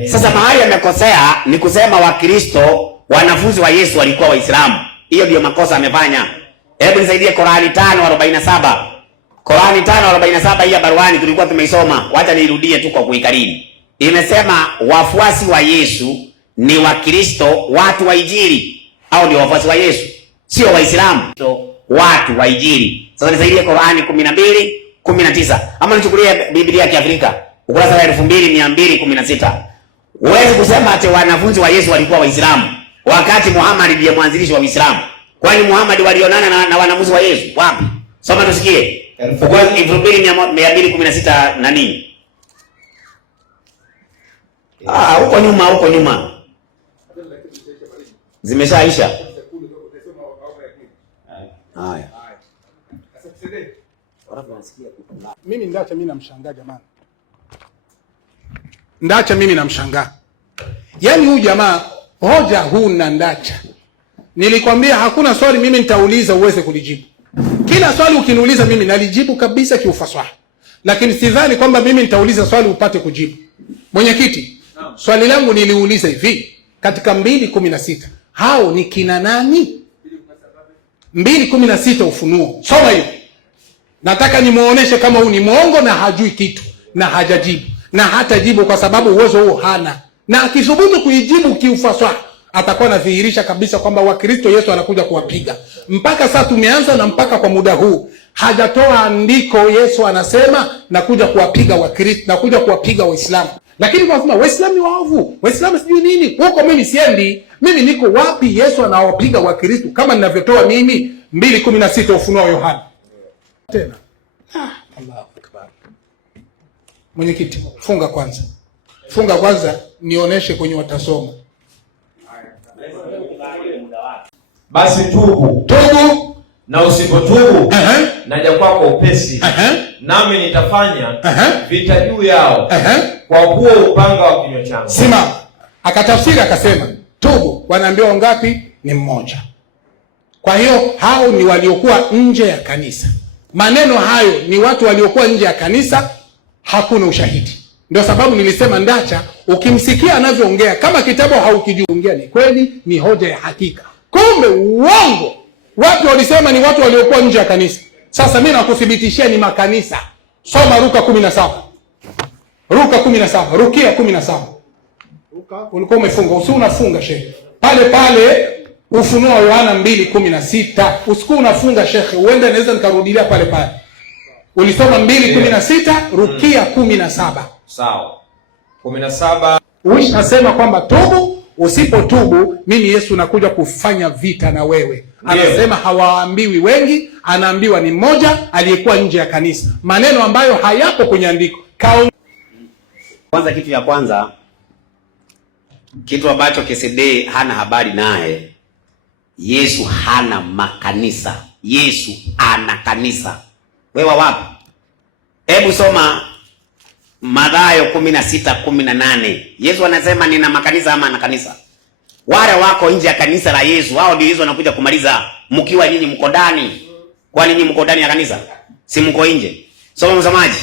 Sasa mahali amekosea ni kusema Wakristo wanafunzi wa Yesu walikuwa Waislamu. Hiyo ndio makosa amefanya. Hebu nisaidie Qur'ani 5:47. Qur'ani 5:47 hii ya Barwani tulikuwa tumeisoma. Wacha niirudie tu kwa kuikariri. Imesema wafuasi wa Yesu ni Wakristo, watu wa Injili, au ndio wafuasi wa Yesu, sio Waislamu. Watu wa Injili. Sasa nisaidie Qur'ani 12:19. Ama nichukulie Biblia ya Kiafrika, ukurasa wa 2216. Huwezi kusema ati wanafunzi wa Yesu walikuwa Waislamu wakati Muhammad ndiye mwanzilishi wa Uislamu. Kwani Muhammad walionana na wanafunzi wa Yesu wapi? Soma tusikie. Ukurasa 2216 na nini? Huko nyuma. Zimeshaisha. Haya. Mimi Ndacha namshangaa jamani. Ndacha mimi namshangaa. Yaani huyu jamaa hoja huna Ndacha. Nilikwambia hakuna swali mimi nitauliza uweze kulijibu. Kila swali ukiniuliza mimi nalijibu kabisa kiufasaha. Lakini sidhani kwamba mimi nitauliza swali upate kujibu. Mwenyekiti, swali langu niliuliza hivi katika 2:16. Hao ni kina nani? 2:16 Ufunuo. Soma hiyo. Nataka nimuoneshe kama huyu ni mwongo na hajui kitu na hajajibu na hatajibu kwa sababu uwezo huo hana. Na akithubutu kuijibu kiufasaha atakuwa anadhihirisha kabisa kwamba Wakristo Yesu anakuja kuwapiga. Mpaka sasa tumeanza na mpaka kwa muda huu hajatoa andiko Yesu anasema nakuja kuwapiga Wakristo, nakuja kuwapiga Waislamu. Lakini kwa sababu Waislamu ni waovu, Waislamu sijui nini, huko mimi siendi. Mimi niko wapi Yesu anawapiga Wakristo kama ninavyotoa mimi 2:16 Ufunuo wa Yohana. Tena. Allahu Akbar. Mwenyekiti, funga kwanza. Funga kwanza nionyeshe kwenye watasoma. Basi tubu na usipotubu naja kwako upesi, nami nitafanya vita juu yao kwa huo upanga wa kinywa changu. Simama. Akatafsiri akasema, tubu. Wanaambiwa ngapi? Ni mmoja. Kwa hiyo hao ni waliokuwa nje ya kanisa. Maneno hayo ni watu waliokuwa nje ya kanisa, hakuna ushahidi. Ndio sababu nilisema Ndacha, ukimsikia anavyoongea kama kitabu haukijiongea ni kweli, ni hoja ya hakika. Kumbe uongo. Watu walisema ni watu waliokuwa nje ya kanisa. Sasa mimi nakuthibitishia ni makanisa. Soma Luka 17. Luka 17, Rukia 17. Ulikuwa umefunga, usiku unafunga shekhe. Pale pale Ufunuo wa Yohana 2:16. Usiku unafunga shekhe, uende naweza nikarudilia pale pale. Ulisoma 2:16, Rukia 17. Sawa. 17. Uishi nasema kwamba tubu, usipotubu mimi Yesu nakuja kufanya vita na wewe. Anasema hawaambiwi wengi, anaambiwa ni mmoja aliyekuwa nje ya kanisa. Maneno ambayo hayapo kwenye andiko. Kwanza kitu ya kwanza, kitu ambacho KCD hana habari naye, Yesu hana makanisa. Yesu ana kanisa. Wewe wapi? Hebu soma Mathayo 16:18. Yesu anasema nina makanisa ama ana kanisa? Wale wako nje ya kanisa la Yesu, hao ndio Yesu anakuja kumaliza, mkiwa nyinyi mko ndani. Kwa nini mko ndani ya kanisa? Si mko nje. Soma msamaji.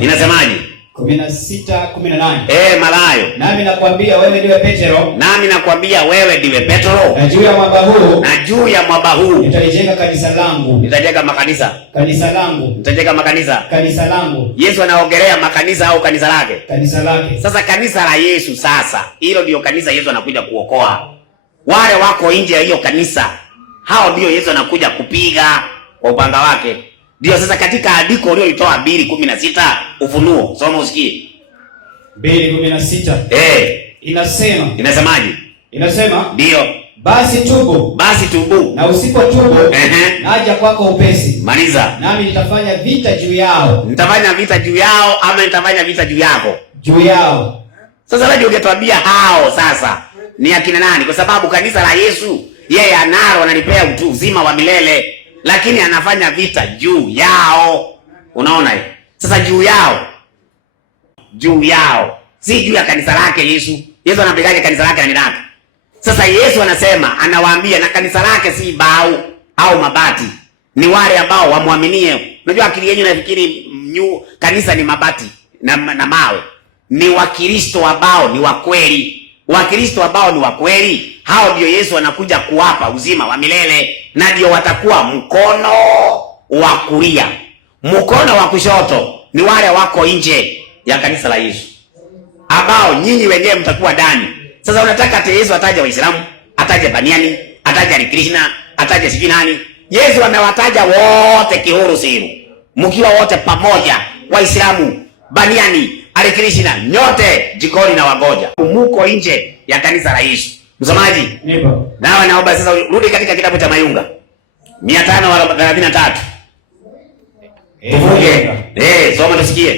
Inasemaje? 16:18. Mathayo. Nami nakwambia wewe ndiwe Petro. Nami nakwambia wewe ndiwe Petro. Na juu ya mwamba huu. Na juu ya mwamba huu. Nitalijenga kanisa langu. Nitajenga makanisa. Kanisa langu. Nitajenga makanisa. Kanisa langu. Yesu anaongelea makanisa au kanisa lake? Kanisa lake. Sasa kanisa la Yesu sasa, hilo ndio kanisa Yesu anakuja kuokoa. Wale wako nje ya hiyo kanisa, hao ndio Yesu anakuja kupiga kwa upanga wake. Ndio sasa katika andiko ulilolitoa 2:16 Ufunuo, soma usikie. 2:16. Inasema. Inasemaje? Inasema, ndio. Basi tubu. Na usipotubu, naja kwako upesi. Maliza. Nami nitafanya vita juu yao. Nitafanya vita juu yao ama nitafanya vita juu yako? Juu yao. Sasa wewe ungetuambia hao sasa ni akina nani? Kwa sababu kanisa la Yesu yeye analo, analipea uzima wa milele, lakini anafanya vita juu yao. Unaona hiyo? Sasa juu yao, si juu ya kanisa lake Yesu. Yesu anapigaje kanisa lake na nilaka? Sasa Yesu anasema, anawaambia na kanisa lake si bao au mabati, ni wale ambao wamwaminie. Unajua akili yenu inafikiri kanisa ni mabati na mawe. Ni Wakristo ambao ni wa kweli. Wakristo ambao ni wa kweli, hao ndio Yesu anakuja kuwapa uzima wa milele, na ndio watakuwa mkono wa kulia. Mkono wa kushoto ni wale wako nje ya kanisa la Yesu, ambao nyinyi wenyewe mtakuwa ndani. Sasa unataka ati Yesu ataje Waislamu, ataje Baniani, ataje Krishna, ataje sijui nani? Yesu amewataja wote kihuru siru, mkiwa wote pamoja, Waislamu, Baniani, Krishna, nyote jikoni na wagoja. Muko nje ya kanisa la Yesu. Msomaji? Nipo. Nawe naomba sasa rudi katika kitabu cha Mayunga 533. Tufunge. Soma tusikie.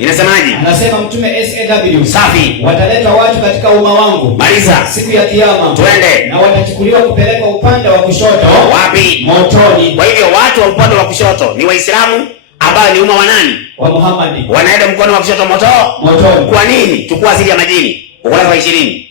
Inasemaje? Anasema mtume SAW. Safi. Wataleta watu katika umma wangu. Maliza. Siku ya kiyama. Twende. Na watachukuliwa kupelekwa upande wa kushoto. Wapi? Motoni. Kwa hivyo watu wa upande wa kushoto ni Waislamu ambao ni umma wa nani? Wa Muhammad. Wanaenda mkono wa kushoto motoni. Kwa nini? Chukua asili ya majini. Ukurasa wa 20.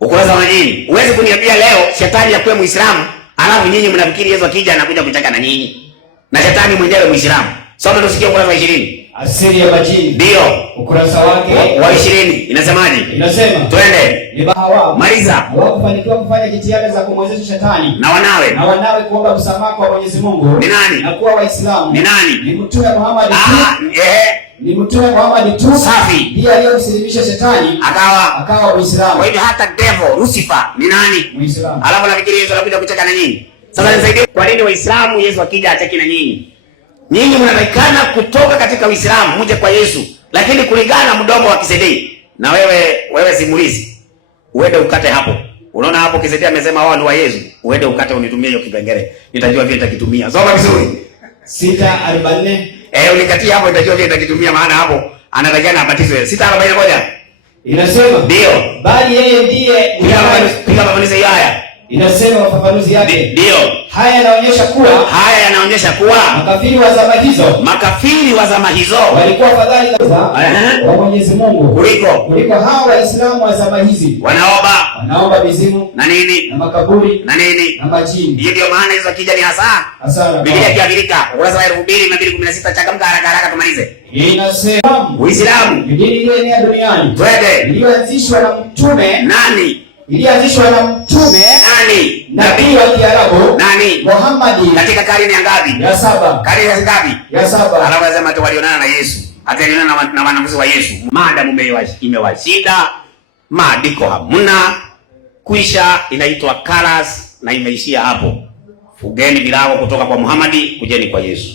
Ukurasa wa majini. Uweze kuniambia leo shetani yakuwe Muislamu, alafu nyinyi mnafikiri Yesu akija anakuja kucheka na nyinyi. Na shetani mwenyewe Muislamu. Soma tusikie ukurasa wa 20. Asili ya majini. Ndio. Ukurasa wake wa 20. Inasemaje? Inasema. Twende. Ni Hawa. Maliza. Hawakufanikiwa kufanya jitihada za kumwezesha shetani. Na wanawe kuomba msamaha kwa Mwenyezi Mungu. Ni nani? Na kuwa Waislamu. Ni nani? Ni Mtume Muhammad. Ni Mtume Muhammad tu. Safi. Ndiye aliyemsilimisha shetani akawa Muislamu. Kwa hivyo hata devil Lucifer ni nani? Muislamu. Alafu nafikiri Yesu anakuja kucheka na nyinyi. Sasa nisaidie, kwa nini Waislamu Yesu akija acheki na nyinyi? Nyinyi mnatakikana kutoka katika Uislamu mje kwa Yesu, lakini kulingana na mdomo wa KCD. Na wewe simulizi, uende ukate hapo. Unaona hapo KCD amesema wao ni wa Yesu, uende ukate unitumie hiyo kipengele. Nitajua vile nitakitumia. Soma vizuri. 6:44. Unikatie hapo, nitajua vile nitakitumia, maana hapo anatakana abatizwe. 6:41. Inasema, ndio. Bali yeye ndiye piga mabadiliko haya. Inasema ufafanuzi yake. Ndio. Haya yanaonyesha kuwa makafiri wa zama hizo walikuwa fadhali wa Mwenyezi Mungu kuliko hao Waislamu wa zama hizi. Wanaomba mizimu na nini na makaburi na nini na majini. Hiyo ndio maana hizo akija ni hasara. Biblia kiagirika ukurasa wa 2216 changamka haraka tumalize. Inasema Uislamu dini iliyoenea duniani iliyoanzishwa na mtume nani? Nabii wa Kiarabu nani? Muhammad. Katika karne ya ngapi? Ya 7. Karne ya ngapi? Ya 7. Alafu anasema tu walionana na Yesu. Hata alionana na wanafunzi wa Yesu. Maadamu imewashinda, maandiko hamna, kuisha inaitwa karas na imeishia hapo. Fugeni virago kutoka kwa Muhammad, kujeni kwa Yesu.